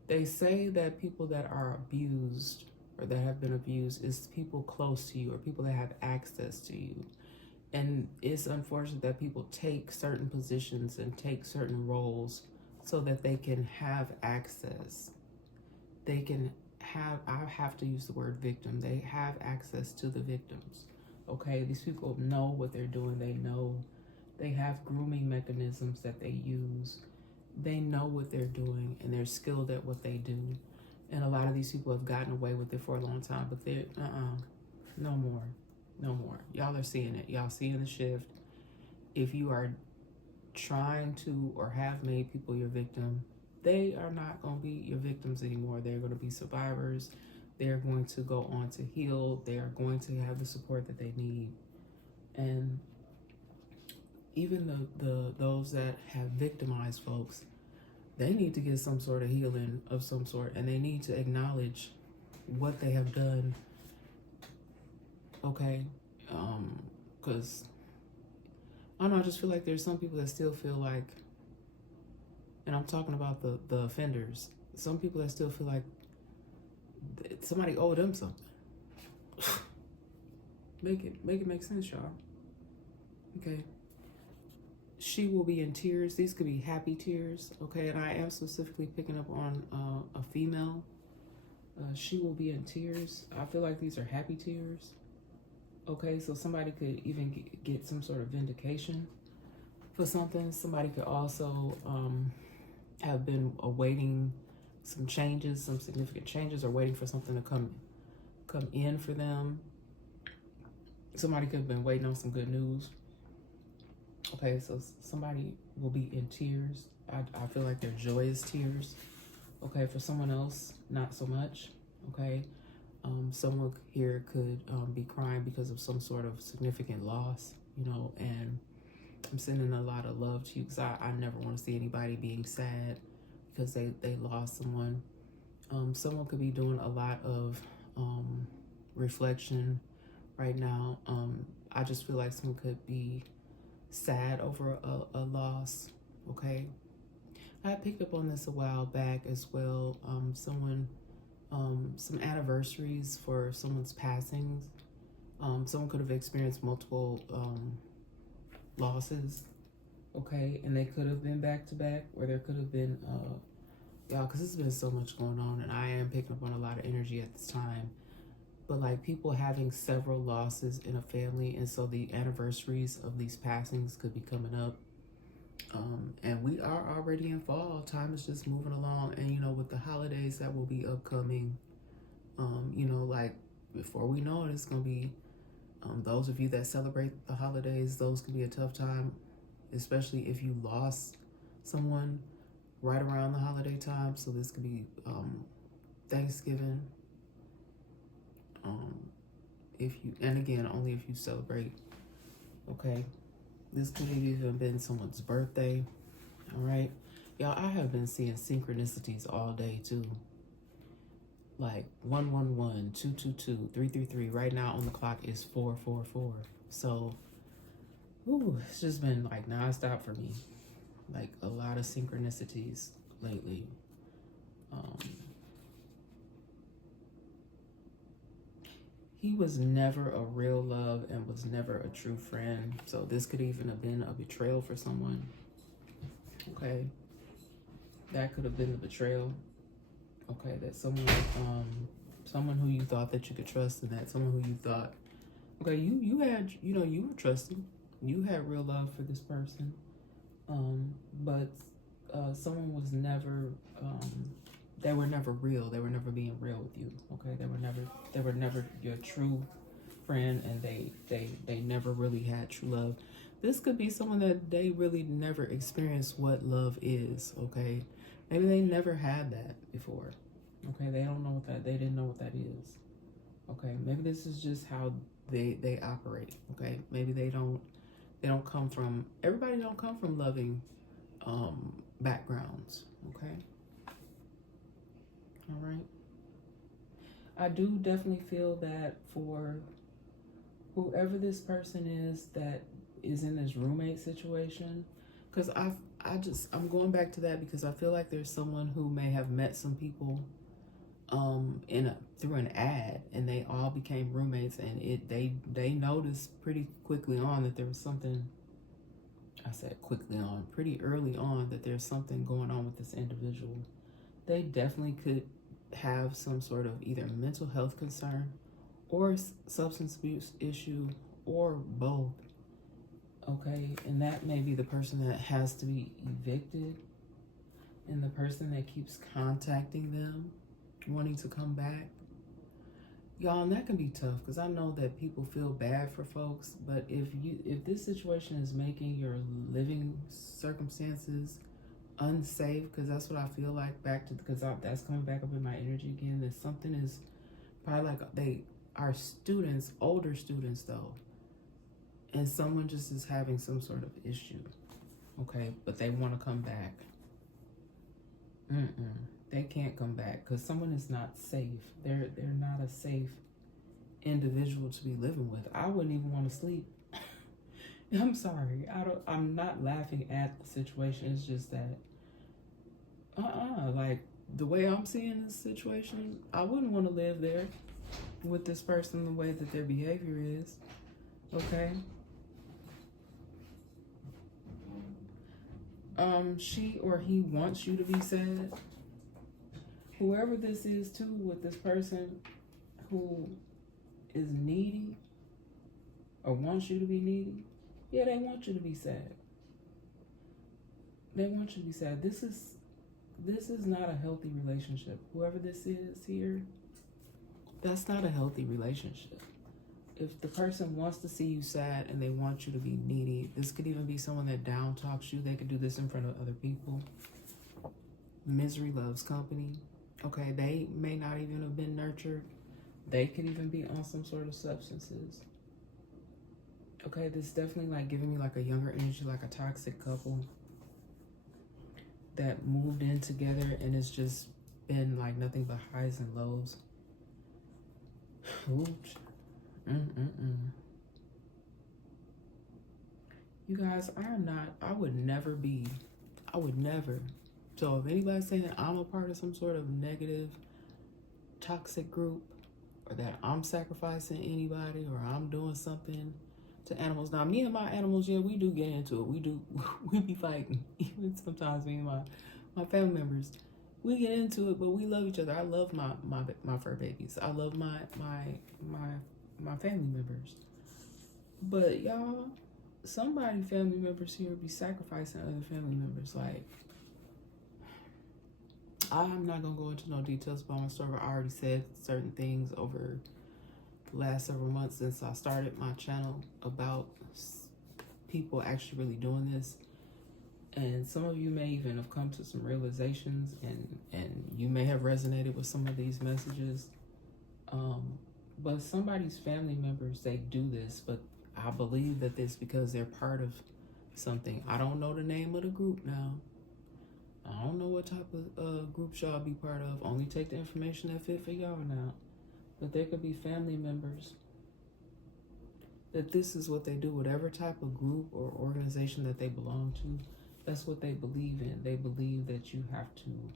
they say that people that are abused or that have been abused is people close to you or people that have access to you. And it's unfortunate that people take certain positions and take certain roles so that they can have access. They can have, I have to use the word victim, they have access to the victims. Okay, these people know what they're doing. They know They have grooming mechanisms that they use. They know what they're doing and they're skilled at what they do. And a lot of these people have gotten away with it for a long time, but they're, no more. No more. Y'all are seeing it. Y'all seeing the shift. If you are trying to or have made people your victim, they are not going to be your victims anymore. They're going to be survivors. They're going to go on to heal. They are going to have the support that they need. And even those that have victimized folks, they need to get some sort of healing of some sort, and they need to acknowledge what they have done. Okay, because I don't know, I just feel like there's some people that still feel like, and I'm talking about the offenders, some people that still feel like somebody owed them something. Make it make sense, y'all. Okay. She will be in tears. These could be happy tears, okay? And I am specifically picking up on a female. She will be in tears. I feel like these are happy tears, okay? So somebody could even get some sort of vindication for something. Somebody could also have been awaiting some changes, some significant changes, or waiting for something to come in for them. Somebody could have been waiting on some good news. Okay, so somebody will be in tears. I feel like they're joyous tears. Okay, for someone else, not so much. Okay, someone here could be crying because of some sort of significant loss, you know, and I'm sending a lot of love to you because I never want to see anybody being sad because they lost someone. Someone could be doing a lot of reflection right now. I just feel like someone could be sad over a loss, okay? I picked up on this a while back as well. Some anniversaries for someone's passings. Someone could have experienced multiple losses, okay? And they could have been back to back, or there could have been, y'all, because there's been so much going on, and I am picking up on a lot of energy at this time. But like people having several losses in a family, and so the anniversaries of these passings could be coming up. And we are already in fall. Time is just moving along, and you know, with the holidays that will be upcoming, you know, like before we know it, it's gonna be those of you that celebrate the holidays. Those can be a tough time, especially if you lost someone right around the holiday time. So this could be Thanksgiving. If you, and again, only if you celebrate, okay? This could have even been someone's birthday, all right? Y'all, I have been seeing synchronicities all day too. Like 111, 222, 333. Right now on the clock is 444. So, ooh, it's just been like nonstop for me. Like a lot of synchronicities lately. He was never a real love and was never a true friend. So this could even have been a betrayal for someone. Okay. That could have been the betrayal. Okay, that someone who you thought that you could trust, and that someone who you thought, okay, you had, you know, you were trusting. You had real love for this person. But someone was never, they were never real. They were never being real with you. Okay, they were never your true friend, and they never really had true love. This could be someone that they really never experienced what love is. Okay, maybe they never had that before. Okay, they don't know what that, they didn't know what that is. Okay, maybe this is just how they operate. Okay, maybe they don't come from, everybody don't come from loving backgrounds. Okay. All right. I do definitely feel that for whoever this person is that is in this roommate situation, because I'm going back to that because I feel like there's someone who may have met some people through an ad, and they all became roommates, and they noticed pretty quickly on that there was something. I said quickly on, pretty early on, that there's something going on with this individual. They definitely could have some sort of either mental health concern or substance abuse issue, or both. Okay, and that may be the person that has to be evicted, and the person that keeps contacting them, wanting to come back. Y'all, and that can be tough because I know that people feel bad for folks, but if this situation is making your living circumstances unsafe, because that's what I feel like, because that's coming back up in my energy again, that something is probably like they are students, older students though, and someone just is having some sort of issue, okay, but they want to come back. They can't come back because someone is not safe. They're not a safe individual to be living with. I wouldn't even want to sleep. I'm sorry. I'm not laughing at the situation. It's just that like the way I'm seeing this situation, I wouldn't want to live there with this person the way that their behavior is. Okay? She or he wants you to be sad. Whoever this is too, with this person who is needy or wants you to be needy, yeah, they want you to be sad. They want you to be sad. This is not a healthy relationship. Whoever this is here, that's not a healthy relationship. If the person wants to see you sad and they want you to be needy, this could even be someone that down talks you. They could do this in front of other people. Misery loves company. Okay, they may not even have been nurtured. They could even be on some sort of substances. Okay, this is definitely like giving me like a younger energy, like a toxic couple that moved in together and it's just been like nothing but highs and lows. Oops. You guys, I would never. So if anybody's saying that I'm a part of some sort of negative, toxic group, or that I'm sacrificing anybody, or I'm doing something to animals. Now, me and my animals, yeah, we do get into it. We be fighting. Even sometimes me and my family members, we get into it, but we love each other. I love my fur babies. I love my family members. But y'all, family members here be sacrificing other family members. Like, I'm not gonna go into no details about my story. I already said certain things over the last several months since I started my channel about people actually really doing this. And some of you may even have come to some realizations, and you may have resonated with some of these messages. But somebody's family members, they do this, but I believe that it's because they're part of something. I don't know the name of the group now. I don't know what type of group y'all be part of. Only take the information that fit for y'all now. But there could be family members that this is what they do. Whatever type of group or organization that they belong to, that's what they believe in. They believe that you have to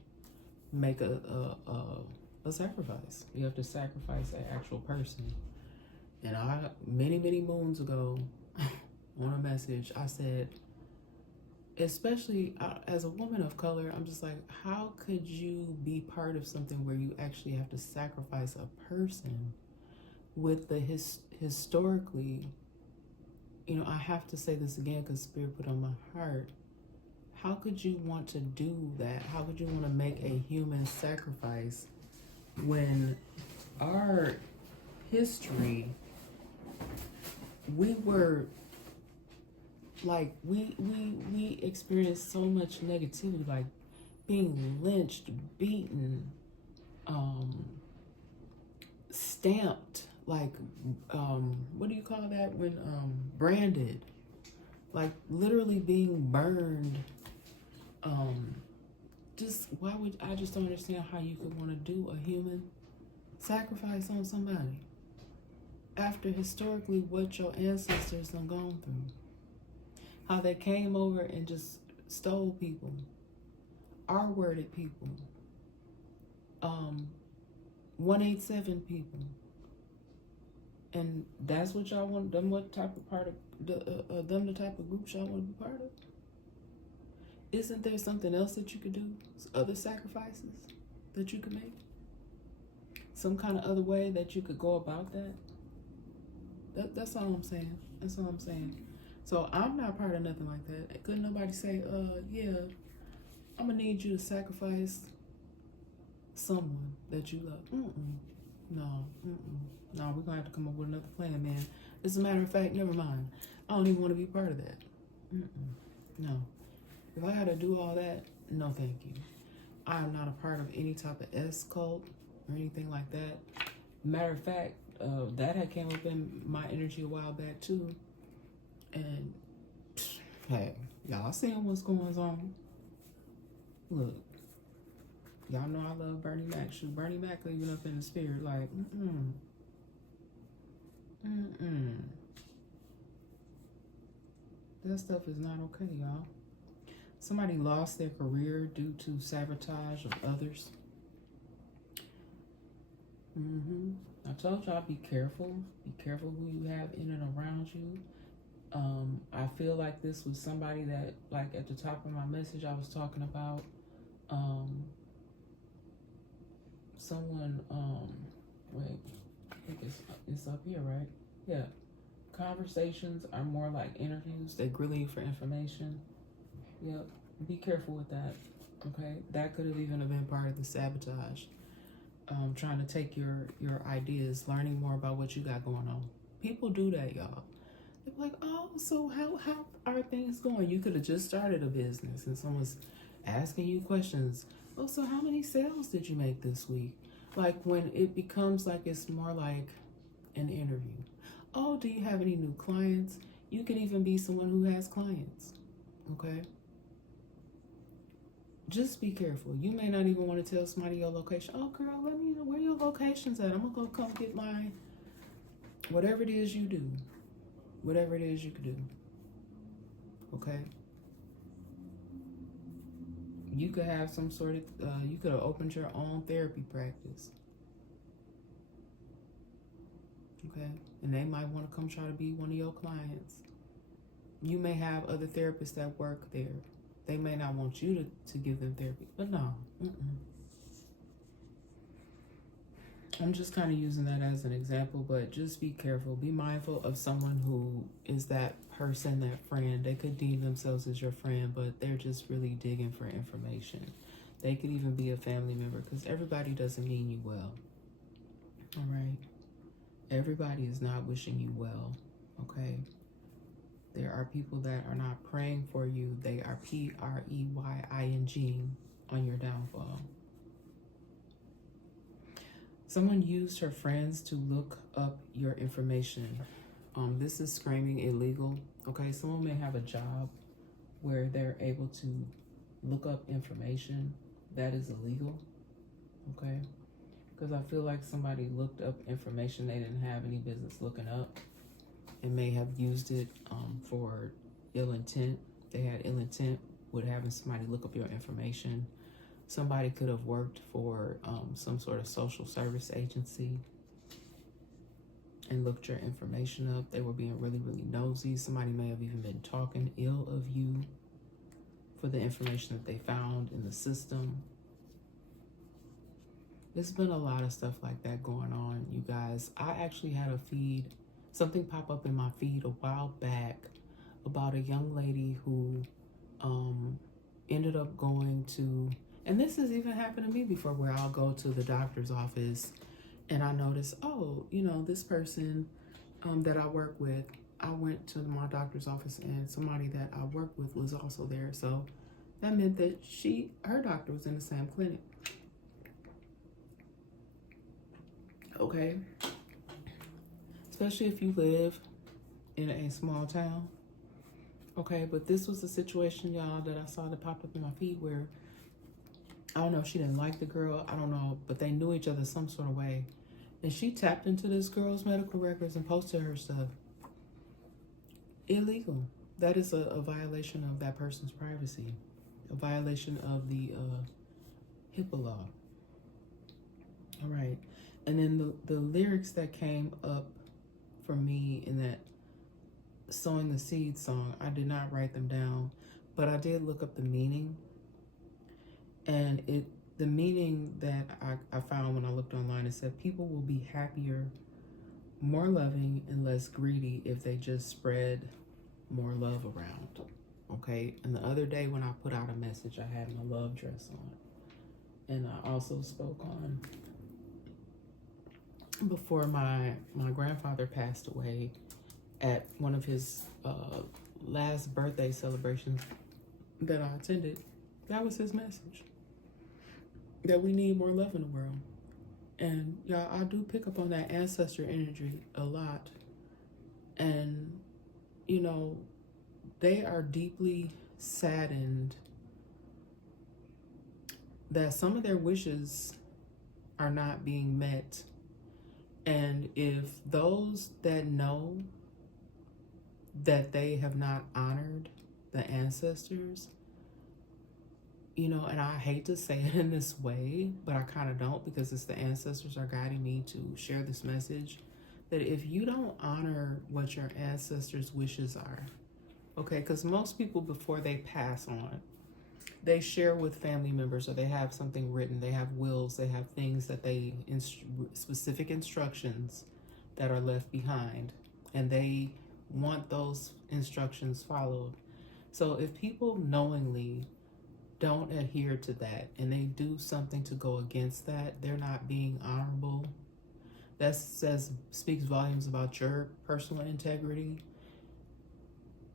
make a sacrifice. You have to sacrifice an actual person. And many moons ago, on a message, I said, especially as a woman of color, I'm just like, how could you be part of something where you actually have to sacrifice a person with the historically, I have to say this again because Spirit put on my heart. How could you want to do that? How could you want to make a human sacrifice when our history, we were like, we experienced so much negativity, like being lynched, beaten, stamped, like, what do you call that when, branded, like literally being burned. I just don't understand how you could want to do a human sacrifice on somebody after historically what your ancestors have gone through. How they came over and just stole people, R-worded people, 187 people. And that's what y'all want, them what type of part of, the type of groups y'all want to be part of? Isn't there something else that you could do? Other sacrifices that you could make? Some kind of other way that you could go about that? That's all I'm saying. That's all I'm saying. So I'm not part of nothing like that. Couldn't nobody say, yeah, I'm gonna need you to sacrifice someone that you love. No, no, we're gonna have to come up with another plan, man. As a matter of fact, never mind. I don't even want to be part of that. No. If I had to do all that, no thank you. I am not a part of any type of S cult or anything like that. Matter of fact, that had came up in my energy a while back too. And hey, y'all seeing what's going on? Look, y'all know I love Bernie Mac. Shoot, Bernie Mac leaving up in the spirit like, That stuff is not okay, y'all. Somebody lost their career due to sabotage of others. I told y'all, be careful. Be careful who you have in and around you. I feel like this was somebody that, like at the top of my message, I was talking about someone, wait, I think it's up here, right? Yeah. Conversations are more like interviews. They grill you for information. Yep. Be careful with that. Okay. That could have even been part of the sabotage. Trying to take your ideas, learning more about what you got going on. People do that, y'all. They're like, oh, so how are things going? You could have just started a business and someone's asking you questions. Oh, so how many sales did you make this week? Like when it becomes like it's more like an interview. Oh, do you have any new clients? You could even be someone who has clients. Okay? Just be careful. You may not even want to tell somebody your location. Oh, girl, let me know where your location's at. I'm going to go come get my, whatever it is you do. Whatever it is you could do. Okay? You could have some sort of, you could have opened your own therapy practice. Okay? And they might want to come try to be one of your clients. You may have other therapists that work there. They may not want you to give them therapy, but no. I'm just kind of using that as an example, but just be careful. Be mindful of someone who is that person, that friend. They could deem themselves as your friend, but they're just really digging for information. They could even be a family member because everybody doesn't mean you well. All right? Everybody is not wishing you well, okay? There are people that are not praying for you. They are preying on your downfall. Someone used her friends to look up your information. This is screaming illegal. Okay, someone may have a job where they're able to look up information that is illegal. Okay, because I feel like somebody looked up information they didn't have any business looking up and may have used it for ill intent. They had ill intent with having somebody look up your information. Somebody could have worked for some sort of social service agency and looked your information up. They were being really, really nosy. Somebody may have even been talking ill of you for the information that they found in the system. There's been a lot of stuff like that going on, you guys. I actually had a feed, something pop up in my feed a while back about a young lady who ended up going to, and this has even happened to me before, where I'll go to the doctor's office and I notice, oh, you know, this person that I work with, I went to my doctor's office and somebody that I work with was also there. So that meant that her doctor was in the same clinic. Okay. Especially if you live in a small town. Okay, but this was a situation, y'all, that I saw that popped up in my feed where, I don't know if she didn't like the girl, I don't know, but they knew each other some sort of way. And she tapped into this girl's medical records and posted her stuff. Illegal. That is a violation of that person's privacy. A violation of the HIPAA law. All right. And then the lyrics that came up for me in that Sowing the Seed song, I did not write them down, but I did look up the meaning. And the meaning that I found when I looked online, it said people will be happier, more loving, and less greedy if they just spread more love around. Okay. And the other day when I put out a message, I had my love dress on. And I also spoke on before my grandfather passed away at one of his last birthday celebrations that I attended. That was his message. That we need more love in the world. And y'all, I do pick up on that ancestor energy a lot. And, you know, they are deeply saddened that some of their wishes are not being met. And if those that know that they have not honored the ancestors, you know, and I hate to say it in this way, but I kind of don't, because it's the ancestors are guiding me to share this message, that if you don't honor what your ancestors' wishes are, okay, because most people before they pass on, they share with family members, or they have something written, they have wills, they have things that they, specific instructions that are left behind, and they want those instructions followed. So if people knowingly don't adhere to that and they do something to go against that, they're not being honorable. That speaks volumes about your personal integrity,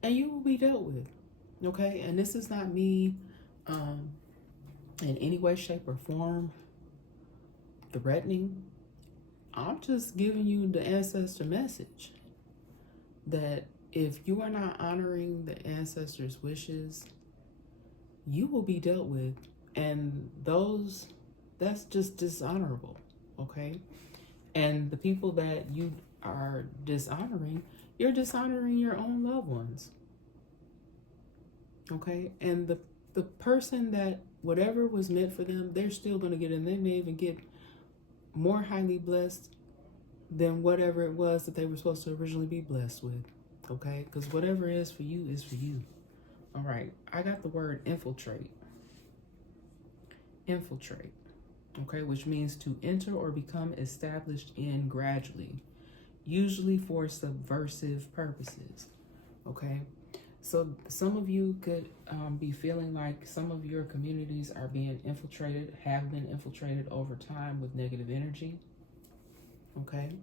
and you will be dealt with. Okay, and this is not me in any way, shape, or form threatening. I'm just giving you the ancestor message that if you are not honoring the ancestors' wishes, you will be dealt with. And that's just dishonorable, okay? And the people that you are dishonoring, you're dishonoring your own loved ones, okay? And the person that whatever was meant for them, they're still going to get, and they may even get more highly blessed than whatever it was that they were supposed to originally be blessed with, okay? Because whatever is for you is for you. All right, I got the word infiltrate. Infiltrate, okay, which means to enter or become established in gradually, usually for subversive purposes, okay? So some of you could be feeling like some of your communities are being infiltrated, have been infiltrated over time with negative energy, okay?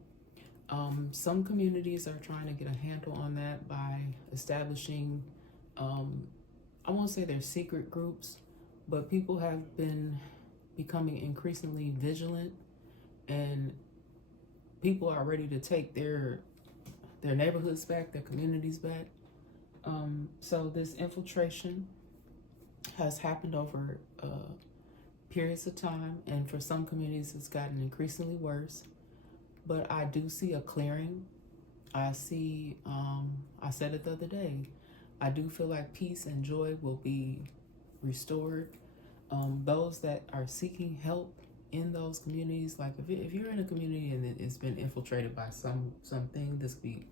Some communities are trying to get a handle on that by establishing, I won't say they're secret groups, but people have been becoming increasingly vigilant, and people are ready to take their neighborhoods back, their communities back. So this infiltration has happened over periods of time, and for some communities it's gotten increasingly worse. But I do see a clearing. I see, I said it the other day, I do feel like peace and joy will be restored. Those that are seeking help in those communities, like if you're in a community and it's been infiltrated by something, this could be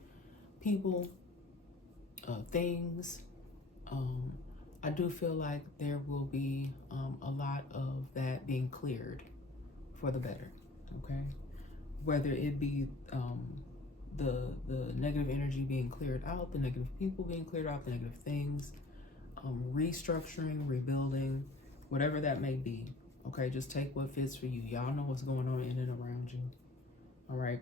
people, things, I do feel like there will be a lot of that being cleared for the better, okay? Whether it be the negative energy being cleared out, the negative people being cleared out, the negative things, restructuring, rebuilding, whatever that may be, okay? Just take what fits for you. Y'all know what's going on in and around you, all right?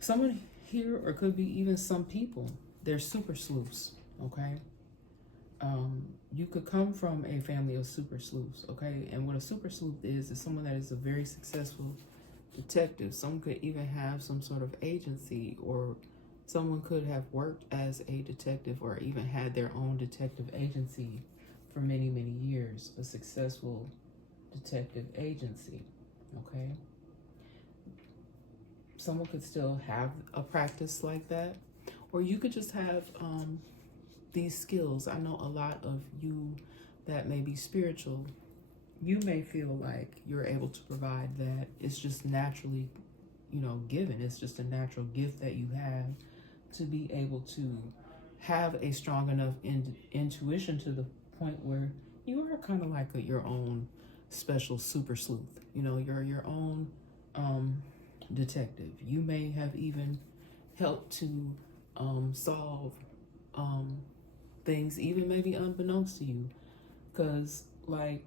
Someone here, or could be even some people, they're super sleuths, okay? You could come from a family of super sleuths, okay? And what a super sleuth is someone that is a very successful detective. Some could even have some sort of agency, or someone could have worked as a detective or even had their own detective agency for many, many years, a successful detective agency, okay? Someone could still have a practice like that, or you could just have these skills. I know a lot of you that may be spiritual, you may feel like you're able to provide that. It's just naturally, given. It's just a natural gift that you have to be able to have a strong enough intuition to the point where you are kind of like your own special super sleuth. You're your own detective. You may have even helped to solve things, even maybe unbeknownst to you. Because, like,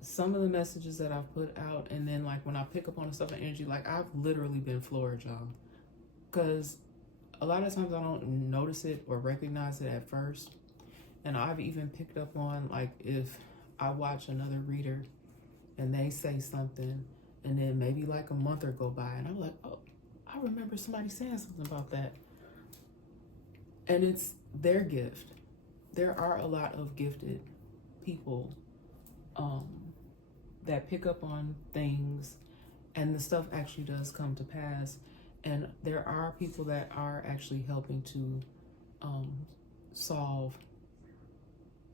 some of the messages that I've put out, and then, like, when I pick up on the stuff of energy, like, I've literally been floored, y'all. Because a lot of times I don't notice it or recognize it at first. And I've even picked up on, like, if I watch another reader and they say something, and then maybe like a month or go by, and I'm like, oh, I remember somebody saying something about that. And it's their gift. There are a lot of gifted people that pick up on things, and the stuff actually does come to pass. And there are people that are actually helping to solve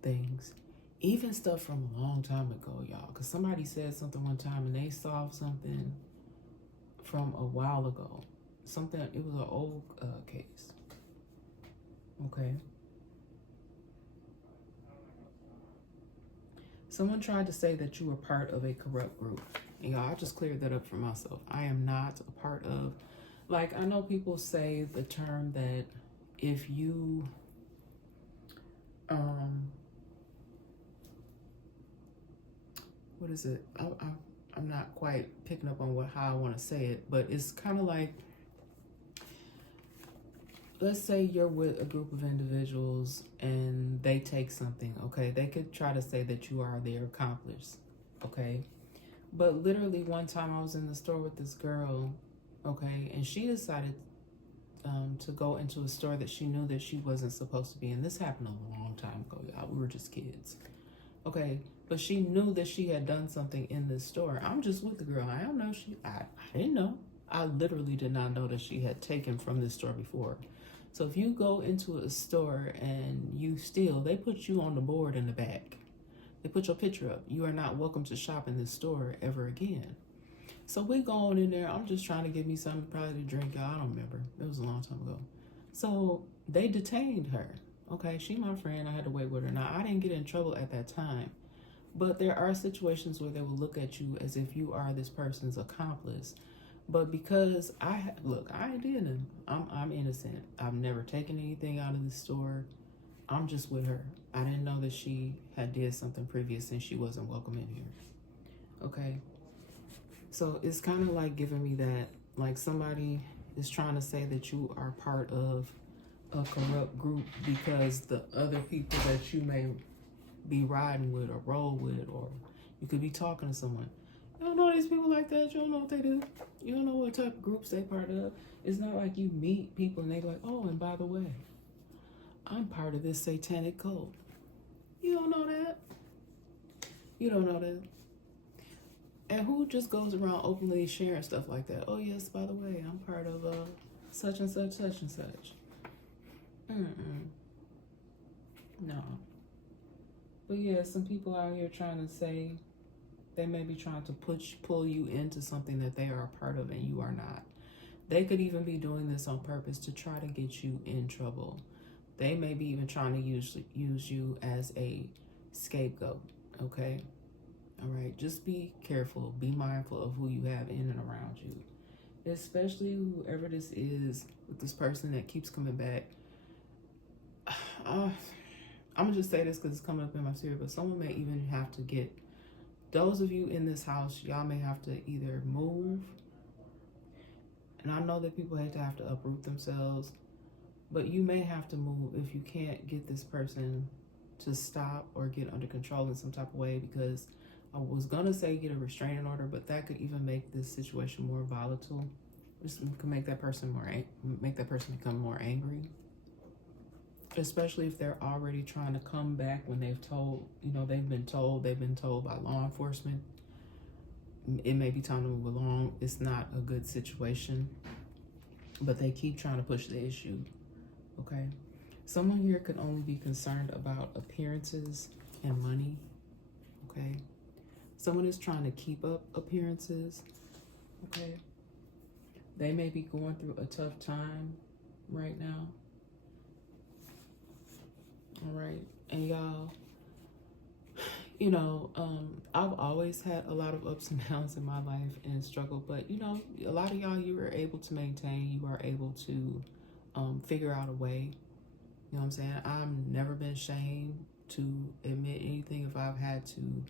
things, even stuff from a long time ago, y'all. Because somebody said something one time and they solved something from a while ago. Something, it was an old case. Okay. Someone tried to say that you were part of a corrupt group. And y'all, I just cleared that up for myself. I am not a part of, like, I know people say the term that if you, what is it? I'm not quite picking up on how I want to say it, but it's kind of like, let's say you're with a group of individuals and they take something, okay? They could try to say that you are their accomplice, okay? But literally one time I was in the store with this girl, okay, and she decided to go into a store that she knew that she wasn't supposed to be in. This happened a long time ago, y'all. We were just kids, okay? But she knew that she had done something in this store. I'm just with the girl. I don't know. I didn't know. I literally did not know that she had taken from this store before. So if you go into a store and you steal, they put you on the board in the back. They put your picture up. You are not welcome to shop in this store ever again. So we going in there. I'm just trying to get me something probably to drink. Y'all, I don't remember. It was a long time ago. So they detained her. Okay, she my friend. I had to wait with her. Now, I didn't get in trouble at that time. But there are situations where they will look at you as if you are this person's accomplice. But because I didn't. I'm innocent. I've never taken anything out of the store. I'm just with her. I didn't know that she had did something previous and she wasn't welcome in here. Okay. So it's kind of like giving me that, like somebody is trying to say that you are part of a corrupt group because the other people that you may be riding with or roll with, or you could be talking to someone. You don't know these people like that. You don't know what they do. You don't know what type of groups they part of. It's not like you meet people and they like, oh, and by the way, I'm part of this satanic cult. You don't know that. You don't know that. And who just goes around openly sharing stuff like that? Oh, yes, by the way, I'm part of such and such, such and such. No. But yeah, some people out here trying to say, they may be trying to pull you into something that they are a part of and you are not. They could even be doing this on purpose to try to get you in trouble. They may be even trying to use you as a scapegoat, okay? All right, just be careful. Be mindful of who you have in and around you, especially whoever this is with this person that keeps coming back. I'm going to just say this because it's coming up in my spirit, but someone may even have to get, those of you in this house, y'all may have to either move, and I know that people hate to have to uproot themselves, but you may have to move if you can't get this person to stop or get under control in some type of way, because I was going to say get a restraining order, but that could even make this situation more volatile. Just can make that person become more angry. Especially if they're already trying to come back when they've been told by law enforcement. It may be time to move along. It's not a good situation, but they keep trying to push the issue. Okay. Someone here could only be concerned about appearances and money. Okay. Someone is trying to keep up appearances. Okay. They may be going through a tough time right now. All right. And y'all, I've always had a lot of ups and downs in my life and struggle, but a lot of y'all, you are able to maintain, you are able to figure out a way. You know what I'm saying? I've never been shamed to admit anything if I've had to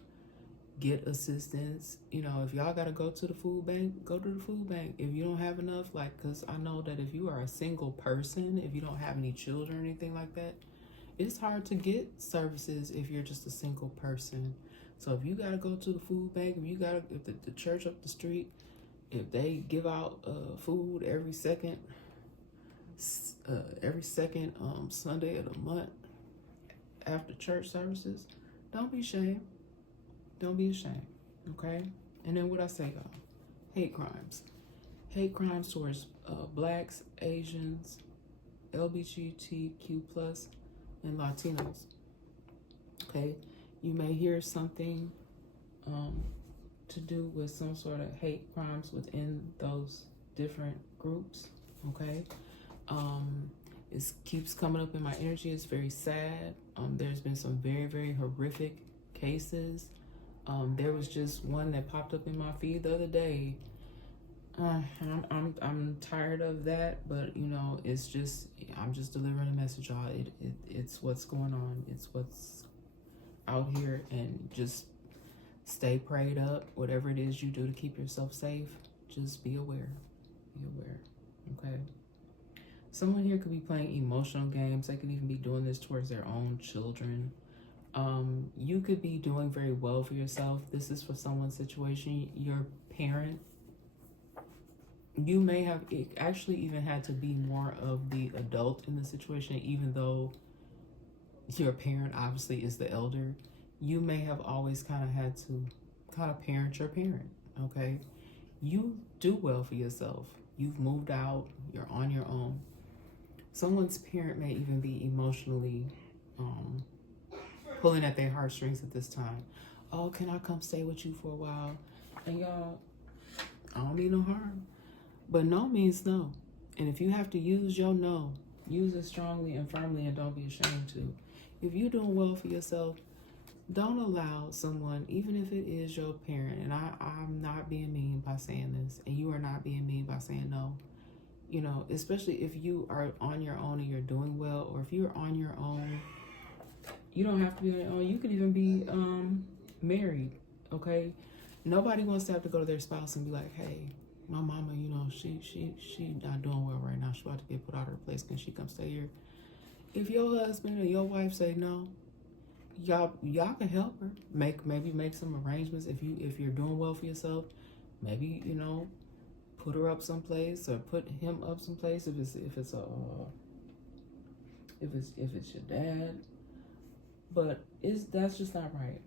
get assistance. You know, if y'all got to go to the food bank, go to the food bank. If you don't have enough, like, because I know that if you are a single person, if you don't have any children or anything like that, it's hard to get services if you're just a single person. So if you got to go to the food bank, if the church up the street, if they give out food every second Sunday of the month after church services, don't be ashamed. Don't be ashamed, okay? And then what I say, y'all, hate crimes. Hate crimes towards blacks, Asians, LGBTQ+, and Latinos, okay? You may hear something to do with some sort of hate crimes within those different groups, okay? It keeps coming up in my energy. It's very sad. There's been some very, very horrific cases. There was just one that popped up in my feed the other day. I'm tired of that, but you know, it's just, I'm just delivering a message, y'all. It's what's going on. It's what's out here, and just stay prayed up. Whatever it is you do to keep yourself safe, just be aware. Be aware, okay? Someone here could be playing emotional games. They could even be doing this towards their own children. You could be doing very well for yourself. This is for someone's situation. Your parent, you may have actually even had to be more of the adult in the situation, even though your parent obviously is the elder. You may have always kind of had to kind of parent your parent, okay? You do well for yourself. You've moved out. You're on your own. Someone's parent may even be emotionally pulling at their heartstrings at this time. Oh, can I come stay with you for a while? And y'all, I don't mean no harm, but no means no. And if you have to use your no, use it strongly and firmly, and don't be ashamed to. If you're doing well for yourself, don't allow someone, even if it is your parent, and I'm not being mean by saying this, and you are not being mean by saying no, you know, especially if you are on your own and you're doing well, or if you're on your own, you don't have to be on your own. You could even be married, okay? Nobody wants to have to go to their spouse and be like, hey, my mama, you know, she not doing well right now. She about to get put out of her place. Can she come stay here? If your husband or your wife say no, y'all can help her. Maybe make some arrangements. If you're doing well for yourself, maybe, you know, put her up someplace, or put him up someplace if it's your dad. But that's just not right,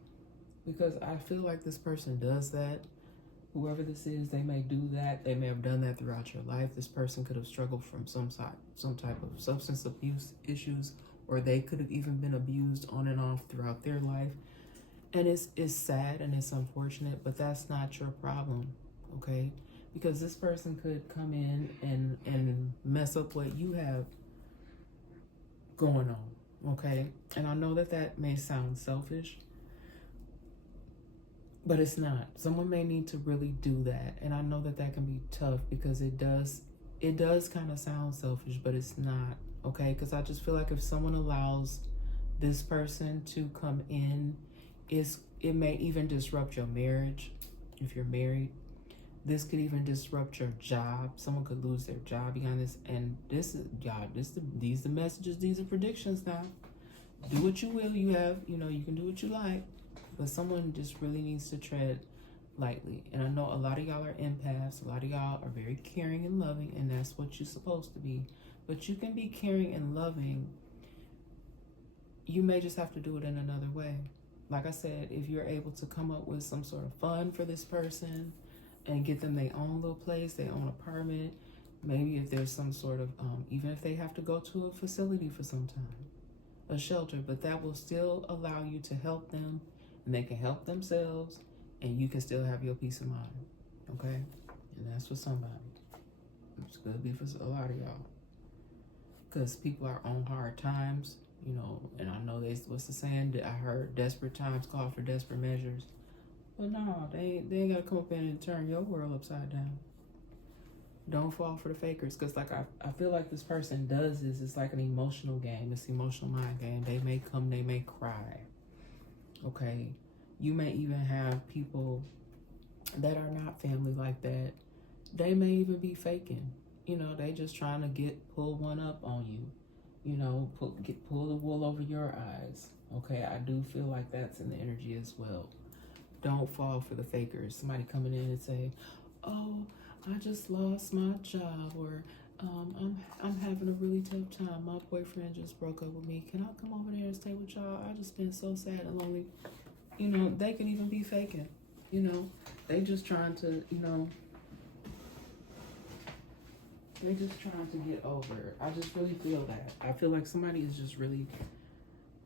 because I feel like this person does that. Whoever this is, they may do that. They may have done that throughout your life. This person could have struggled from some type of substance abuse issues, or they could have even been abused on and off throughout their life. And it's sad and it's unfortunate, but that's not your problem, okay? Because this person could come in and mess up what you have going on, okay? And I know that may sound selfish, but it's not. Someone may need to really do that. And I know that can be tough, because it does kind of sound selfish, but it's not, okay? Because I just feel like if someone allows this person to come in, it may even disrupt your marriage if you're married. This could even disrupt your job. Someone could lose their job behind this. And these are the messages, these are predictions now. Do what you will. You can do what you like. But someone just really needs to tread lightly. And I know a lot of y'all are empaths. A lot of y'all are very caring and loving, and that's what you're supposed to be. But you can be caring and loving. You may just have to do it in another way. Like I said, if you're able to come up with some sort of fun for this person and get them their own little place, their own apartment, maybe if there's some sort of, even if they have to go to a facility for some time, a shelter, but that will still allow you to help them, and they can help themselves, and you can still have your peace of mind, okay? And that's for somebody. It's gonna be for a lot of y'all, because people are on hard times, you know. And I know what's the saying? I heard desperate times call for desperate measures. But no, they ain't gotta come up in and turn your world upside down. Don't fall for the fakers, because like I feel like this person does this. It's like an emotional game. It's an emotional mind game. They may come, they may cry. Okay. You may even have people that are not family like that. They may even be faking. You know, they just trying to pull one up on you. You know, pull the wool over your eyes. Okay, I do feel like that's in the energy as well. Don't fall for the fakers. Somebody coming in and say, "Oh, I just lost my job," or I'm having a really tough time. My boyfriend just broke up with me. Can I come over there and stay with y'all? I just been so sad and lonely. You know, they could even be faking. You know, they just trying to, they just trying to get over it. I just really feel that. I feel like somebody is just really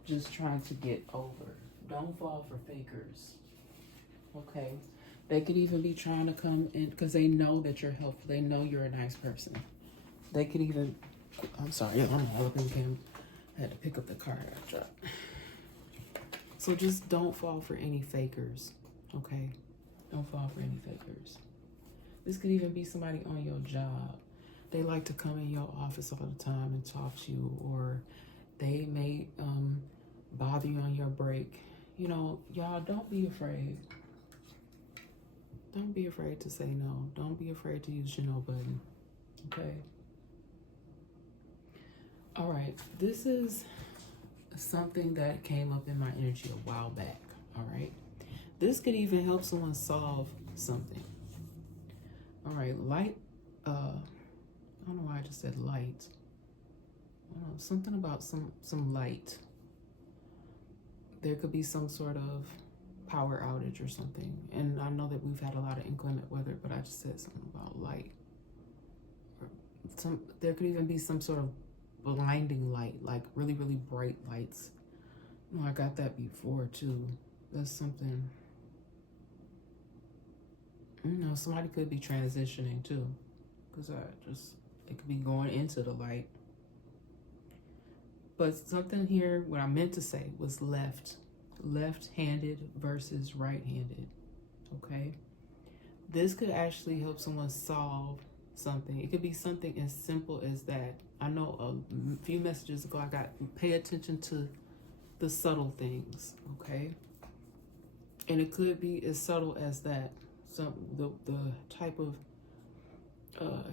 just trying to get over. Don't fall for fakers. Okay? They could even be trying to come in because they know that you're helpful. They know you're a nice person. They could even, I'm sorry, I'm all up in the camera. I had to pick up the card I dropped. So just don't fall for any fakers. Okay? Don't fall for any fakers. This could even be somebody on your job. They like to come in your office all the time and talk to you, or they may bother you on your break. You know, y'all, don't be afraid. Don't be afraid to say no. Don't be afraid to use your no button. Okay? All right. This is something that came up in my energy a while back. All right? This could even help someone solve something. All right. Light. I don't know why I just said light. I don't know, something about some light. There could be some sort of power outage or something. And I know that we've had a lot of inclement weather, but I just said something about light. There could even be some sort of blinding light, like really, really bright lights. No, I got that before too. That's something. Somebody could be transitioning too, because it could be going into the light. But something here, what I meant to say was left-handed versus right-handed, okay? This could actually help someone solve something. It could be something as simple as that. I know a few messages ago, I got pay attention to the subtle things, okay? And it could be as subtle as that. The type of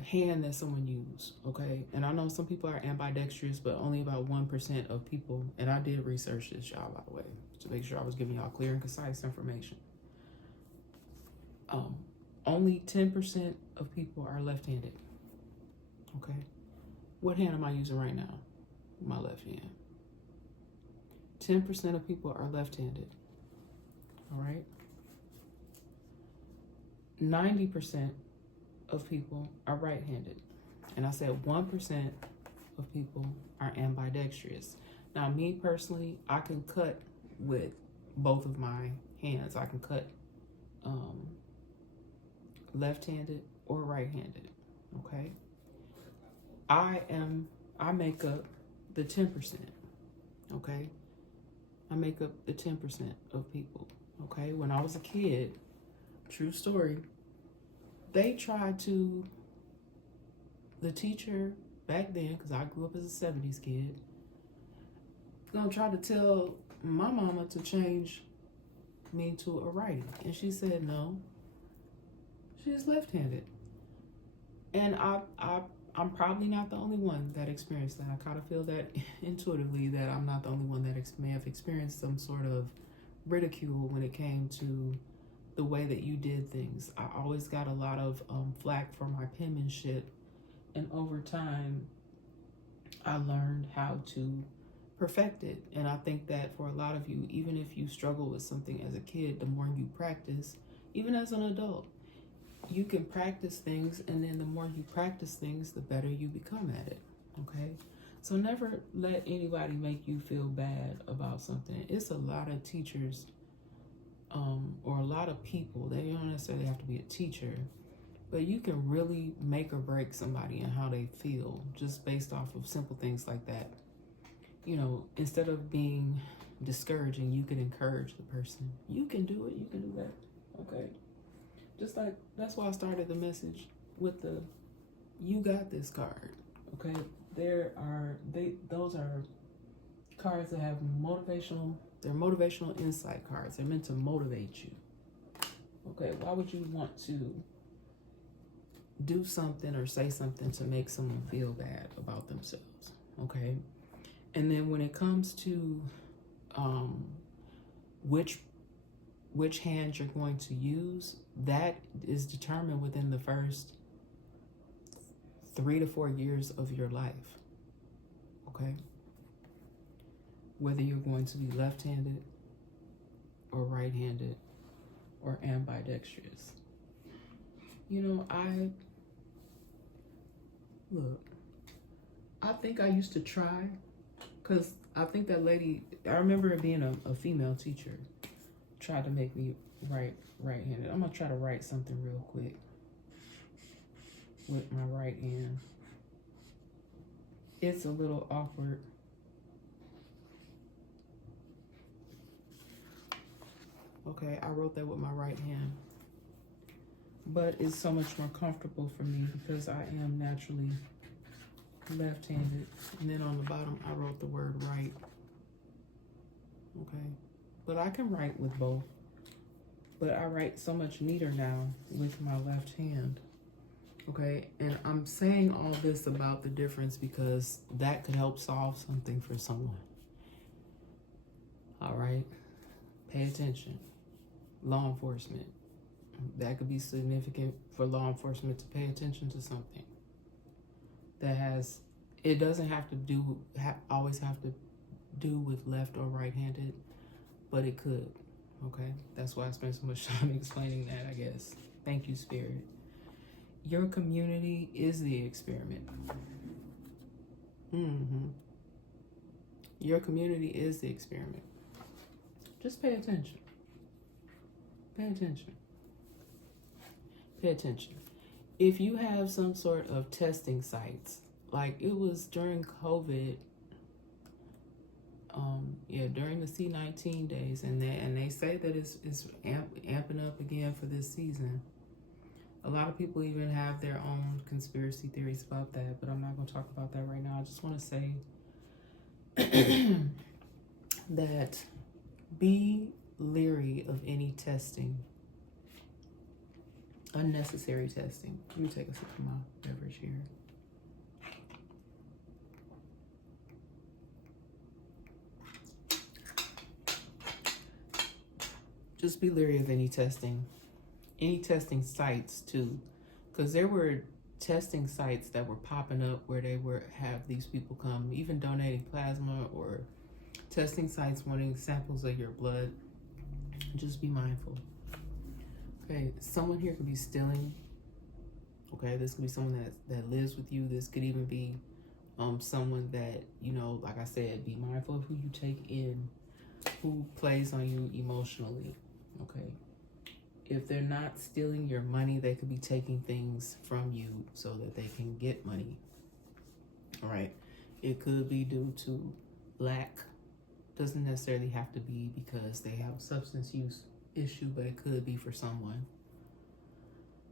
hand that someone used, okay? And I know some people are ambidextrous, but only about 1% of people, and I did research this, y'all, by the way, to make sure I was giving y'all clear and concise information. Only 10% of people are left-handed, okay? What hand am I using right now? My left hand. 10% of people are left-handed, all right? 90% of people are right-handed. And I said 1% of people are ambidextrous. Now, me personally, I can cut with both of my hands. I can cut left-handed or right-handed, okay? I make up the 10%, okay? I make up the 10% of people, okay? When I was a kid, true story, the teacher back then, because I grew up as a 70s kid, gonna try to tell my mama to change me to a righty. And she said no, she's left-handed. And I'm probably not the only one that experienced that. I kind of feel that intuitively that I'm not the only one that may have experienced some sort of ridicule when it came to the way that you did things. I always got a lot of flack for my penmanship, and over time, I learned how to perfect it. And I think that for a lot of you, even if you struggle with something as a kid, the more you practice, even as an adult, you can practice things, and then the more you practice things, the better you become at it, okay? So never let anybody make you feel bad about something. It's a lot of teachers or a lot of people. They don't necessarily have to be a teacher, but you can really make or break somebody and how they feel just based off of simple things like that. You know, instead of being discouraging, you can encourage the person. You can do it. You can do that. Okay. Just like, that's why I started the message with the You got this card. Okay, those are cards that have they're motivational insight cards. They're meant to motivate you. Okay, why would you want to do something or say something to make someone feel bad about themselves? Okay, and then when it comes to which hand you're going to use, that is determined within the first 3 to 4 years of your life. Okay, whether you're going to be left-handed or right-handed or ambidextrous. You know, I think I used to try, because I think that lady, I remember it being a female teacher, tried to make me right-handed. I'm gonna try to write something real quick with my right hand. It's a little awkward. Okay, I wrote that with my right hand. But it's so much more comfortable for me because I am naturally left-handed. And then on the bottom, I wrote the word right. Okay, but I can write with both. But I write so much neater now with my left hand. Okay, and I'm saying all this about the difference because that could help solve something for someone. All right, pay attention. Law enforcement. That could be significant for law enforcement to pay attention to something that has, it doesn't have to do, always have to do with left or right-handed, but it could. Okay, that's why I spent so much time explaining that, I guess. Thank you, Spirit. Your community is the experiment. Your community is the experiment. Just pay attention. Pay attention. Pay attention. If you have some sort of testing sites, like it was during COVID, during the C-19 days, and they say that it's amping up again for this season. A lot of people even have their own conspiracy theories about that, but I'm not going to talk about that right now. I just want to say that be leery of any testing, unnecessary testing. Let me take a sip of my beverage here. Just be leery of any testing sites too, because there were testing sites that were popping up where they were have these people come, even donating plasma, or testing sites wanting samples of your blood. Just be mindful. Okay, someone here could be stealing. Okay, this could be someone that lives with you. This could even be someone that, you know, like I said, be mindful of who you take in, who plays on you emotionally. Okay, if they're not stealing your money, they could be taking things from you so that they can get money. All right, it could be due to lack. Doesn't necessarily have to be because they have a substance use issue, but it could be for someone.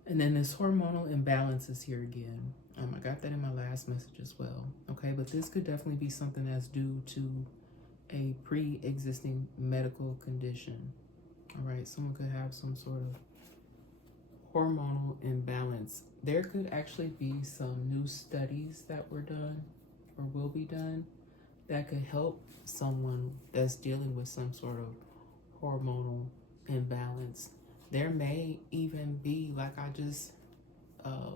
And then this hormonal imbalance is here again. I got that in my last message as well. Okay, but this could definitely be something that's due to a pre-existing medical condition. All right, someone could have some sort of hormonal imbalance. There could actually be some new studies that were done or will be done that could help someone that's dealing with some sort of hormonal imbalance. There may even be, like I just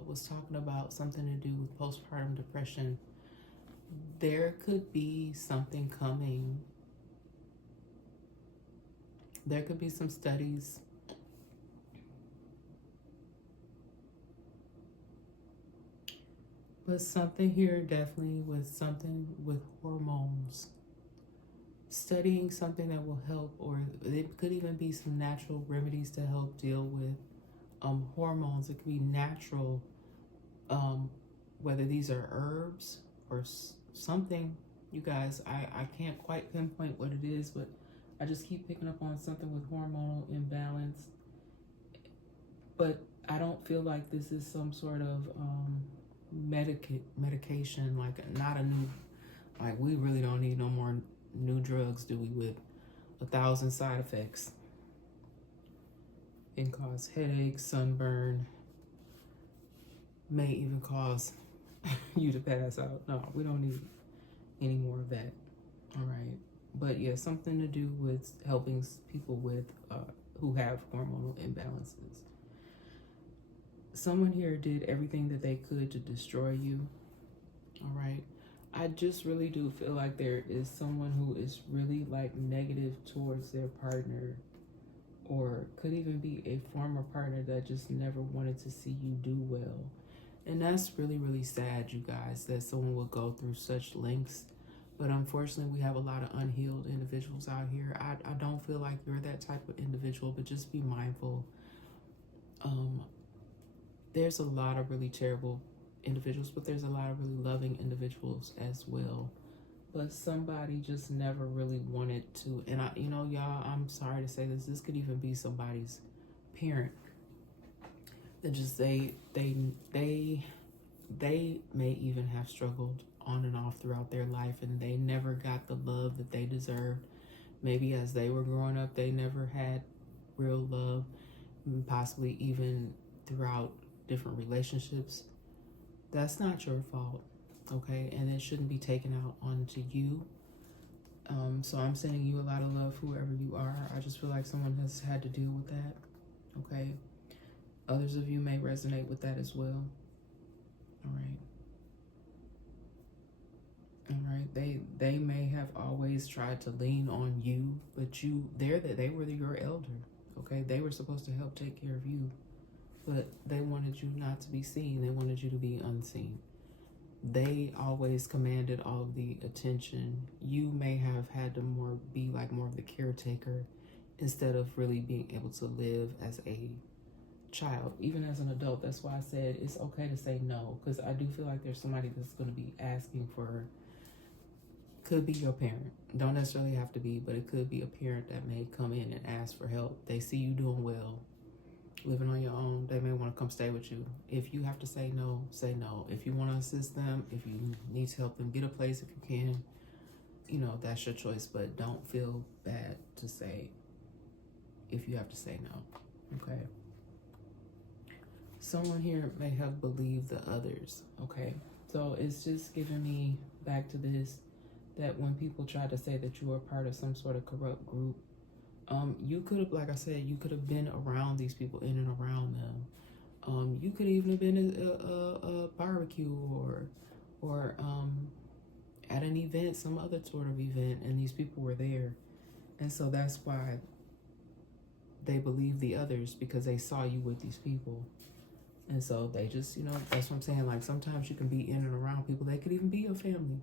was talking about, something to do with postpartum depression. There could be something coming. There could be some studies. But something here definitely with something with hormones. Studying something that will help, or it could even be some natural remedies to help deal with hormones. It could be natural, whether these are herbs or something. You guys, I can't quite pinpoint what it is, but I just keep picking up on something with hormonal imbalance. But I don't feel like this is some sort of medication, like not a new, like we really don't need no more new drugs, do we, with 1,000 side effects and cause headaches, sunburn, may even cause you to pass out. No, we don't need any more of that. All right. But yeah, something to do with helping people with who have hormonal imbalances. Someone here did everything that they could to destroy you. All right. I just really do feel like there is someone who is really like negative towards their partner, or could even be a former partner that just never wanted to see you do well. And that's really, really sad, you guys, that someone would go through such lengths. But unfortunately, we have a lot of unhealed individuals out here. I don't feel like you're that type of individual, but just be mindful. There's a lot of really terrible individuals, but there's a lot of really loving individuals as well. But somebody just never really wanted to. And y'all, I'm sorry to say this. This could even be somebody's parent. That just they may even have struggled on and off throughout their life, and they never got the love that they deserved. Maybe as they were growing up, they never had real love, possibly even throughout different relationships. That's not your fault, okay? And it shouldn't be taken out onto you. So I'm sending you a lot of love, whoever you are. I just feel like someone has had to deal with that, okay? Others of you may resonate with that as well. All right. All right. They may have always tried to lean on you, but they were your elder. Okay. They were supposed to help take care of you, but they wanted you not to be seen. They wanted you to be unseen. They always commanded all of the attention. You may have had to be more of the caretaker instead of really being able to live as a child, even as an adult. That's why I said it's okay to say no, because I do feel like there's somebody that's going to be asking for, could be your parent, don't necessarily have to be, but it could be a parent that may come in and ask for help. They see you doing well, living on your own. They may want to come stay with you. If you have to say no, say no. If you want to assist them, if you need to help them get a place, if you can, that's your choice. But don't feel bad to say if you have to say no. Okay. Someone here may have believed the others. Okay. So it's just giving me back to this, that when people try to say that you are part of some sort of corrupt group, you could have, like I said, you could have been around these people, in and around them. You could even have been at a barbecue or at an event, some other sort of event, and these people were there. And so that's why they believe the others, because they saw you with these people. And so they just, that's what I'm saying. Like sometimes you can be in and around people. They could even be your family.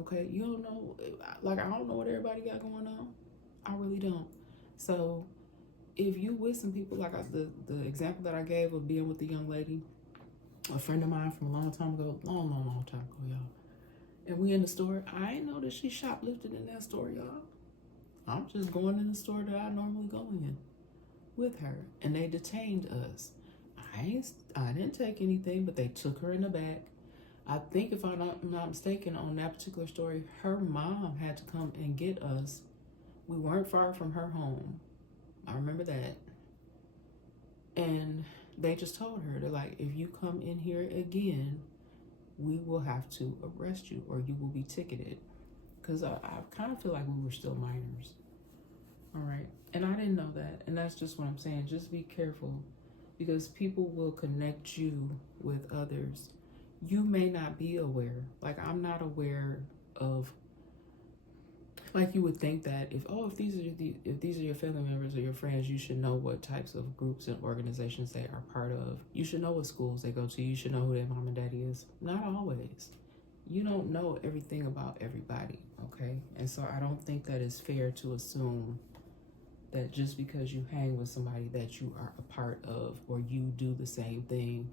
Okay, you don't know. Like I don't know what everybody got going on. I really don't. So if you with some people, like the example that I gave of being with the young lady, a friend of mine from a long time ago, long time ago, y'all. And we in the store. I ain't know that she shoplifted in that store, y'all. I'm just going in the store that I normally go in with her, and they detained us. I didn't take anything, but they took her in the back. I think, if I'm not mistaken, on that particular story, her mom had to come and get us. We weren't far from her home. I remember that. And they just told her, they're like, if you come in here again, we will have to arrest you or you will be ticketed. Because I kind of feel like we were still minors. All right. And I didn't know that. And that's just what I'm saying. Just be careful, because people will connect you with others. You may not be aware. Like I'm not aware of, like you would think that if these are your family members or your friends, you should know what types of groups and organizations they are part of. You should know what schools they go to. You should know who their mom and daddy is. Not always. You don't know everything about everybody, okay? And so I don't think that it's fair to assume that just because you hang with somebody that you are a part of or you do the same thing.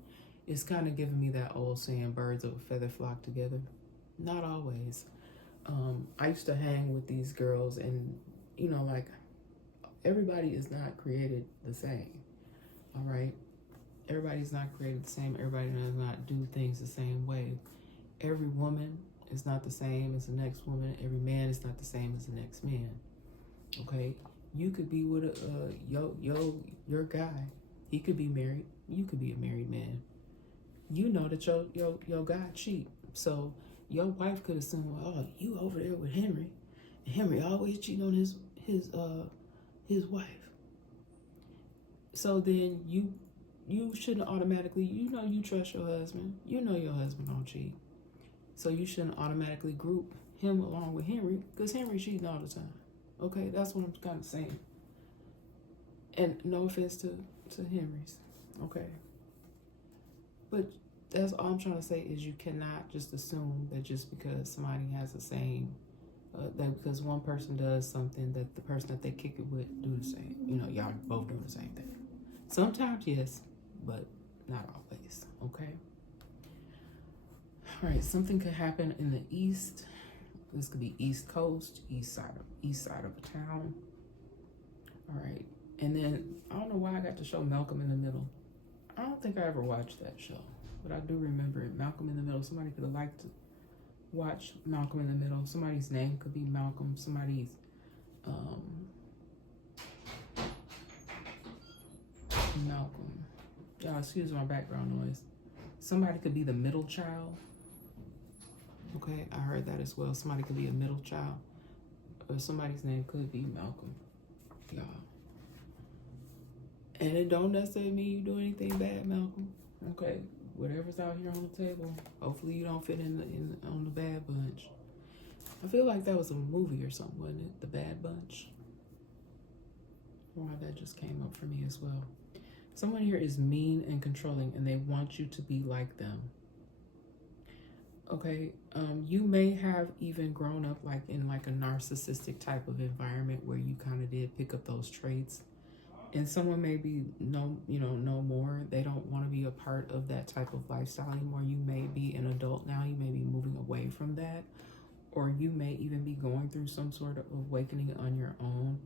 It's kind of giving me that old saying, birds of a feather flock together. Not always. I used to hang with these girls, and like everybody is not created the same. All right. Everybody's not created the same. Everybody does not do things the same way. Every woman is not the same as the next woman. Every man is not the same as the next man. Okay, you could be with your guy. He could be married. You could be a married man. You know that your guy cheat. So your wife could assume, oh, you over there with Henry, and Henry always cheating on his wife. So then you shouldn't automatically, you trust your husband. You know your husband don't cheat. So you shouldn't automatically group him along with Henry, because Henry cheating all the time. Okay, that's what I'm kind of saying. And no offense to Henry's. Okay. But that's all I'm trying to say is you cannot just assume that just because somebody has the same, that because one person does something that the person that they kick it with do the same. Y'all both doing the same thing. Sometimes, yes, but not always. Okay. All right. Something could happen in the east. This could be East Coast, east side of a town. All right. And then I don't know why I got to show Malcolm in the Middle. I don't think I ever watched that show, but I do remember it. Malcolm in the Middle. Somebody could have liked to watch Malcolm in the Middle. Somebody's name could be Malcolm. Somebody's Malcolm. Y'all excuse my background noise. Somebody could be the middle child. Okay, I heard that as well. Somebody could be a middle child, or somebody's name could be Malcolm. Y'all. And it don't necessarily mean you do anything bad, Malcolm. Okay, whatever's out here on the table, hopefully you don't fit in on the Bad Bunch. I feel like that was a movie or something, wasn't it? The Bad Bunch. Why that just came up for me as well. Someone here is mean and controlling, and they want you to be like them. Okay, you may have even grown up like in like a narcissistic type of environment where you kind of did pick up those traits. And someone may be no more. They don't want to be a part of that type of lifestyle anymore. You may be an adult now. You may be moving away from that. Or you may even be going through some sort of awakening on your own.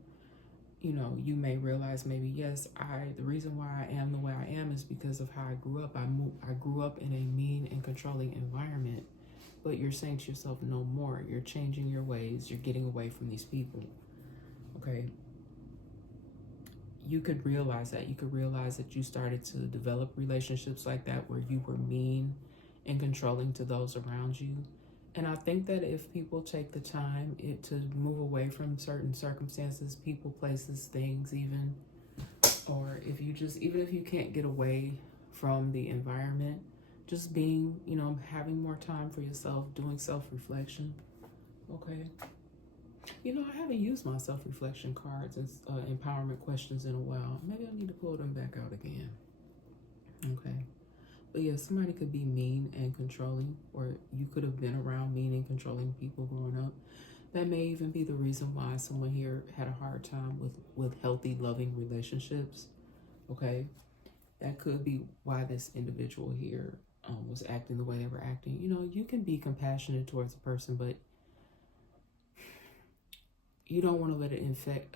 You may realize maybe, yes, the reason why I am the way I am is because of how I grew up. I grew up in a mean and controlling environment. But you're saying to yourself, no more. You're changing your ways. You're getting away from these people. Okay. You could realize that. You could realize that you started to develop relationships like that where you were mean and controlling to those around you. And I think that if people take the time to move away from certain circumstances, people, places, things even, or even if you can't get away from the environment, just being, having more time for yourself, doing self-reflection. Okay. I haven't used my self-reflection cards and empowerment questions in a while. Maybe I need to pull them back out again. Okay. But yeah, somebody could be mean and controlling, or you could have been around mean and controlling people growing up. That may even be the reason why someone here had a hard time with healthy, loving relationships. Okay. That could be why this individual here was acting the way they were acting. You can be compassionate towards a person, but you don't want to let it affect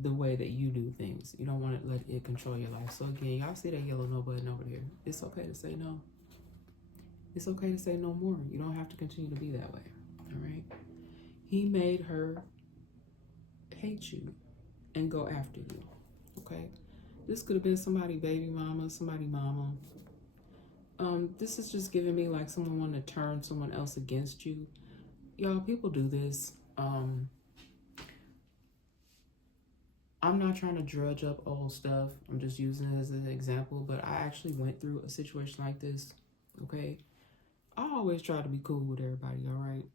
the way that you do things. You don't want to let it control your life. So again, y'all see that yellow no button over there. It's okay to say no. It's okay to say no more. You don't have to continue to be that way. All right. He made her hate you and go after you. Okay. This could have been somebody baby mama, somebody mama. This is just giving me like someone wanting to turn someone else against you. Y'all, people do this. I'm not trying to drudge up old stuff. I'm just using it as an example, but I actually went through a situation like this. Okay. I always try to be cool with everybody. All right.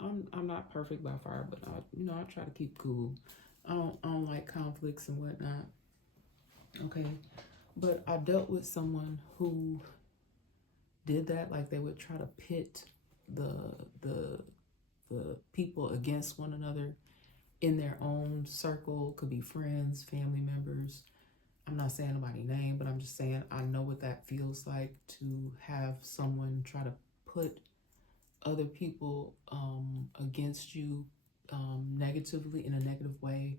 I'm not perfect by far, but I try to keep cool. I don't like conflicts and whatnot. Okay. But I dealt with someone who did that. Like they would try to pit the people against one another in their own circle. Could be friends, family members. I'm not saying nobody's name, but I'm just saying I know what that feels like to have someone try to put other people against you negatively, in a negative way.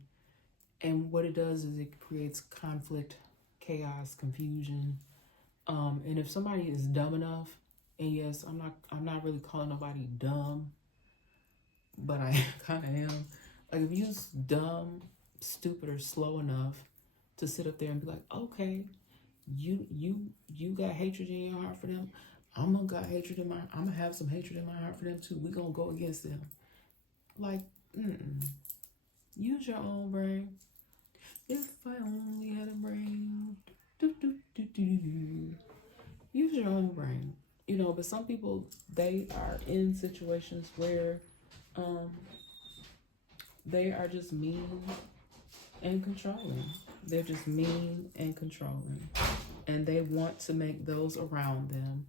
And what it does is it creates conflict, chaos, confusion. And if somebody is dumb enough, and yes, I'm not really calling nobody dumb, but I kind of am. Like if you're dumb, stupid, or slow enough to sit up there and be like, okay, you got hatred in your heart for them. I'm gonna have some hatred in my heart for them too. We gonna go against them. Like, use your own brain. If I only had a brain. Do, do, do, do, do. Use your own brain. You know, but some people, they are in situations where they are just mean and controlling. They're just mean and controlling. And they want to make those around them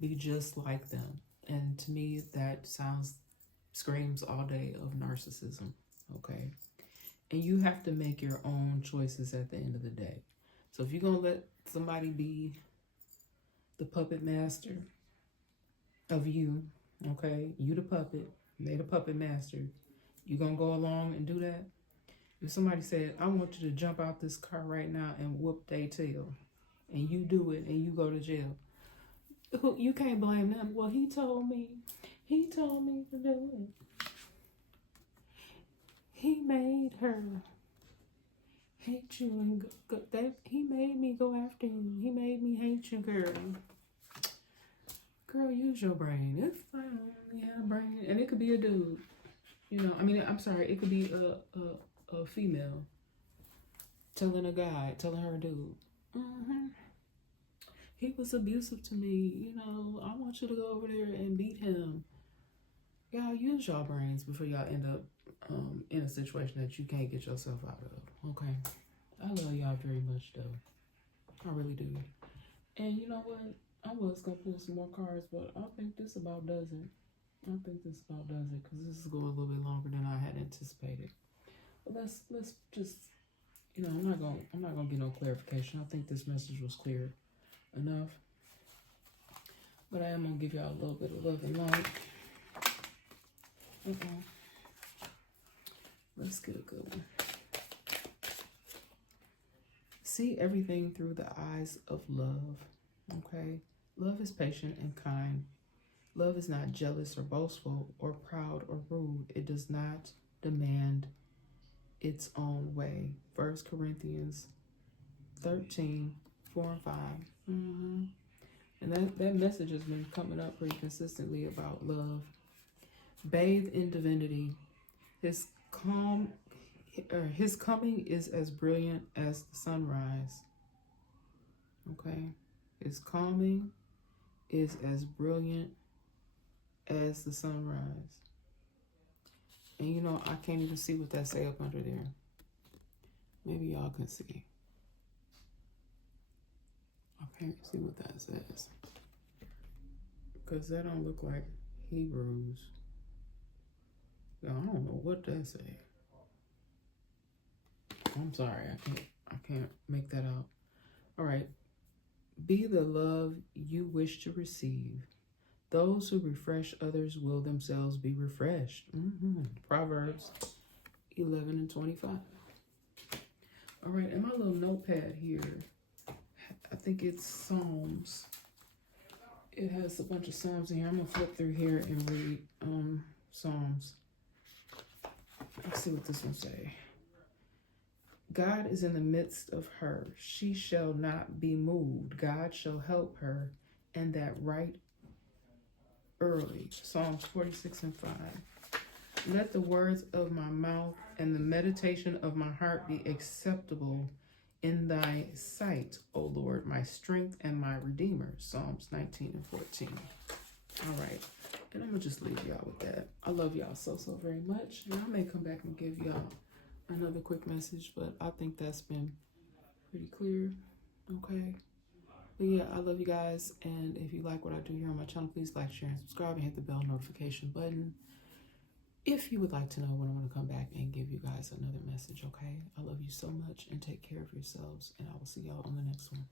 be just like them. And to me, that screams all day of narcissism. Okay. And you have to make your own choices at the end of the day. So if you're going to let somebody be the puppet master of you, okay, you the puppet, they the puppet master, you going to go along and do that? If somebody said, I want you to jump out this car right now and whoop their tail, and you do it and you go to jail, you can't blame them. Well, he told me to do it. He made her hate you and he made me go after you. He made me hate you, girl. Girl, use your brain. If I only had a brain, and it could be a dude. You know, I mean, I'm sorry, it could be a female telling her dude, he was abusive to me. You know, I want you to go over there and beat him. Y'all use y'all brains before y'all end up in a situation that you can't get yourself out of. Okay. I love y'all very much, though. I really do. And you know what? I was going to pull some more cards, but I think this about does it. Because this is going a little bit longer than I had anticipated. But let's just, you know, I'm not gonna get no clarification. I think this message was clear enough. But I am gonna give y'all a little bit of love and light. Let's get a good one. See everything through the eyes of love. Okay? Love is patient and kind. Love is not jealous or boastful or proud or rude. It does not demand its own way. 1 Corinthians 13, 4 and 5. And that message has been coming up pretty consistently about love. Bathe in divinity. His coming is as brilliant as the sunrise. Okay? His coming is as brilliant as the sunrise. And you know, I can't even see what that say up under there. Maybe y'all can see. I can't see what that says. Because that don't look like Hebrews. I don't know what that say. I'm sorry, I can't make that out. All right. Be the love you wish to receive. Those who refresh others will themselves be refreshed. Proverbs 11 and 25. All right, and my little notepad here, I think it's Psalms. It has a bunch of Psalms in here. I'm going to flip through here and read Psalms. Let's see what this one say. God is in the midst of her. She shall not be moved. God shall help her, and that right early. Psalms 46 and 5. Let the words of my mouth and the meditation of my heart be acceptable in thy sight, O Lord, my strength and my redeemer. Psalms 19 and 14. All right. And I'm going to just leave y'all with that. I love y'all so very much. And I may come back and give y'all another quick message, but I think that's been pretty clear. Okay. But yeah, I love you guys. And if you like what I do here on my channel, please like, share, and subscribe, and hit the bell notification button. If you would like to know when I'm going to come back and give you guys another message, okay? I love you so much, and take care of yourselves, and I will see y'all on the next one.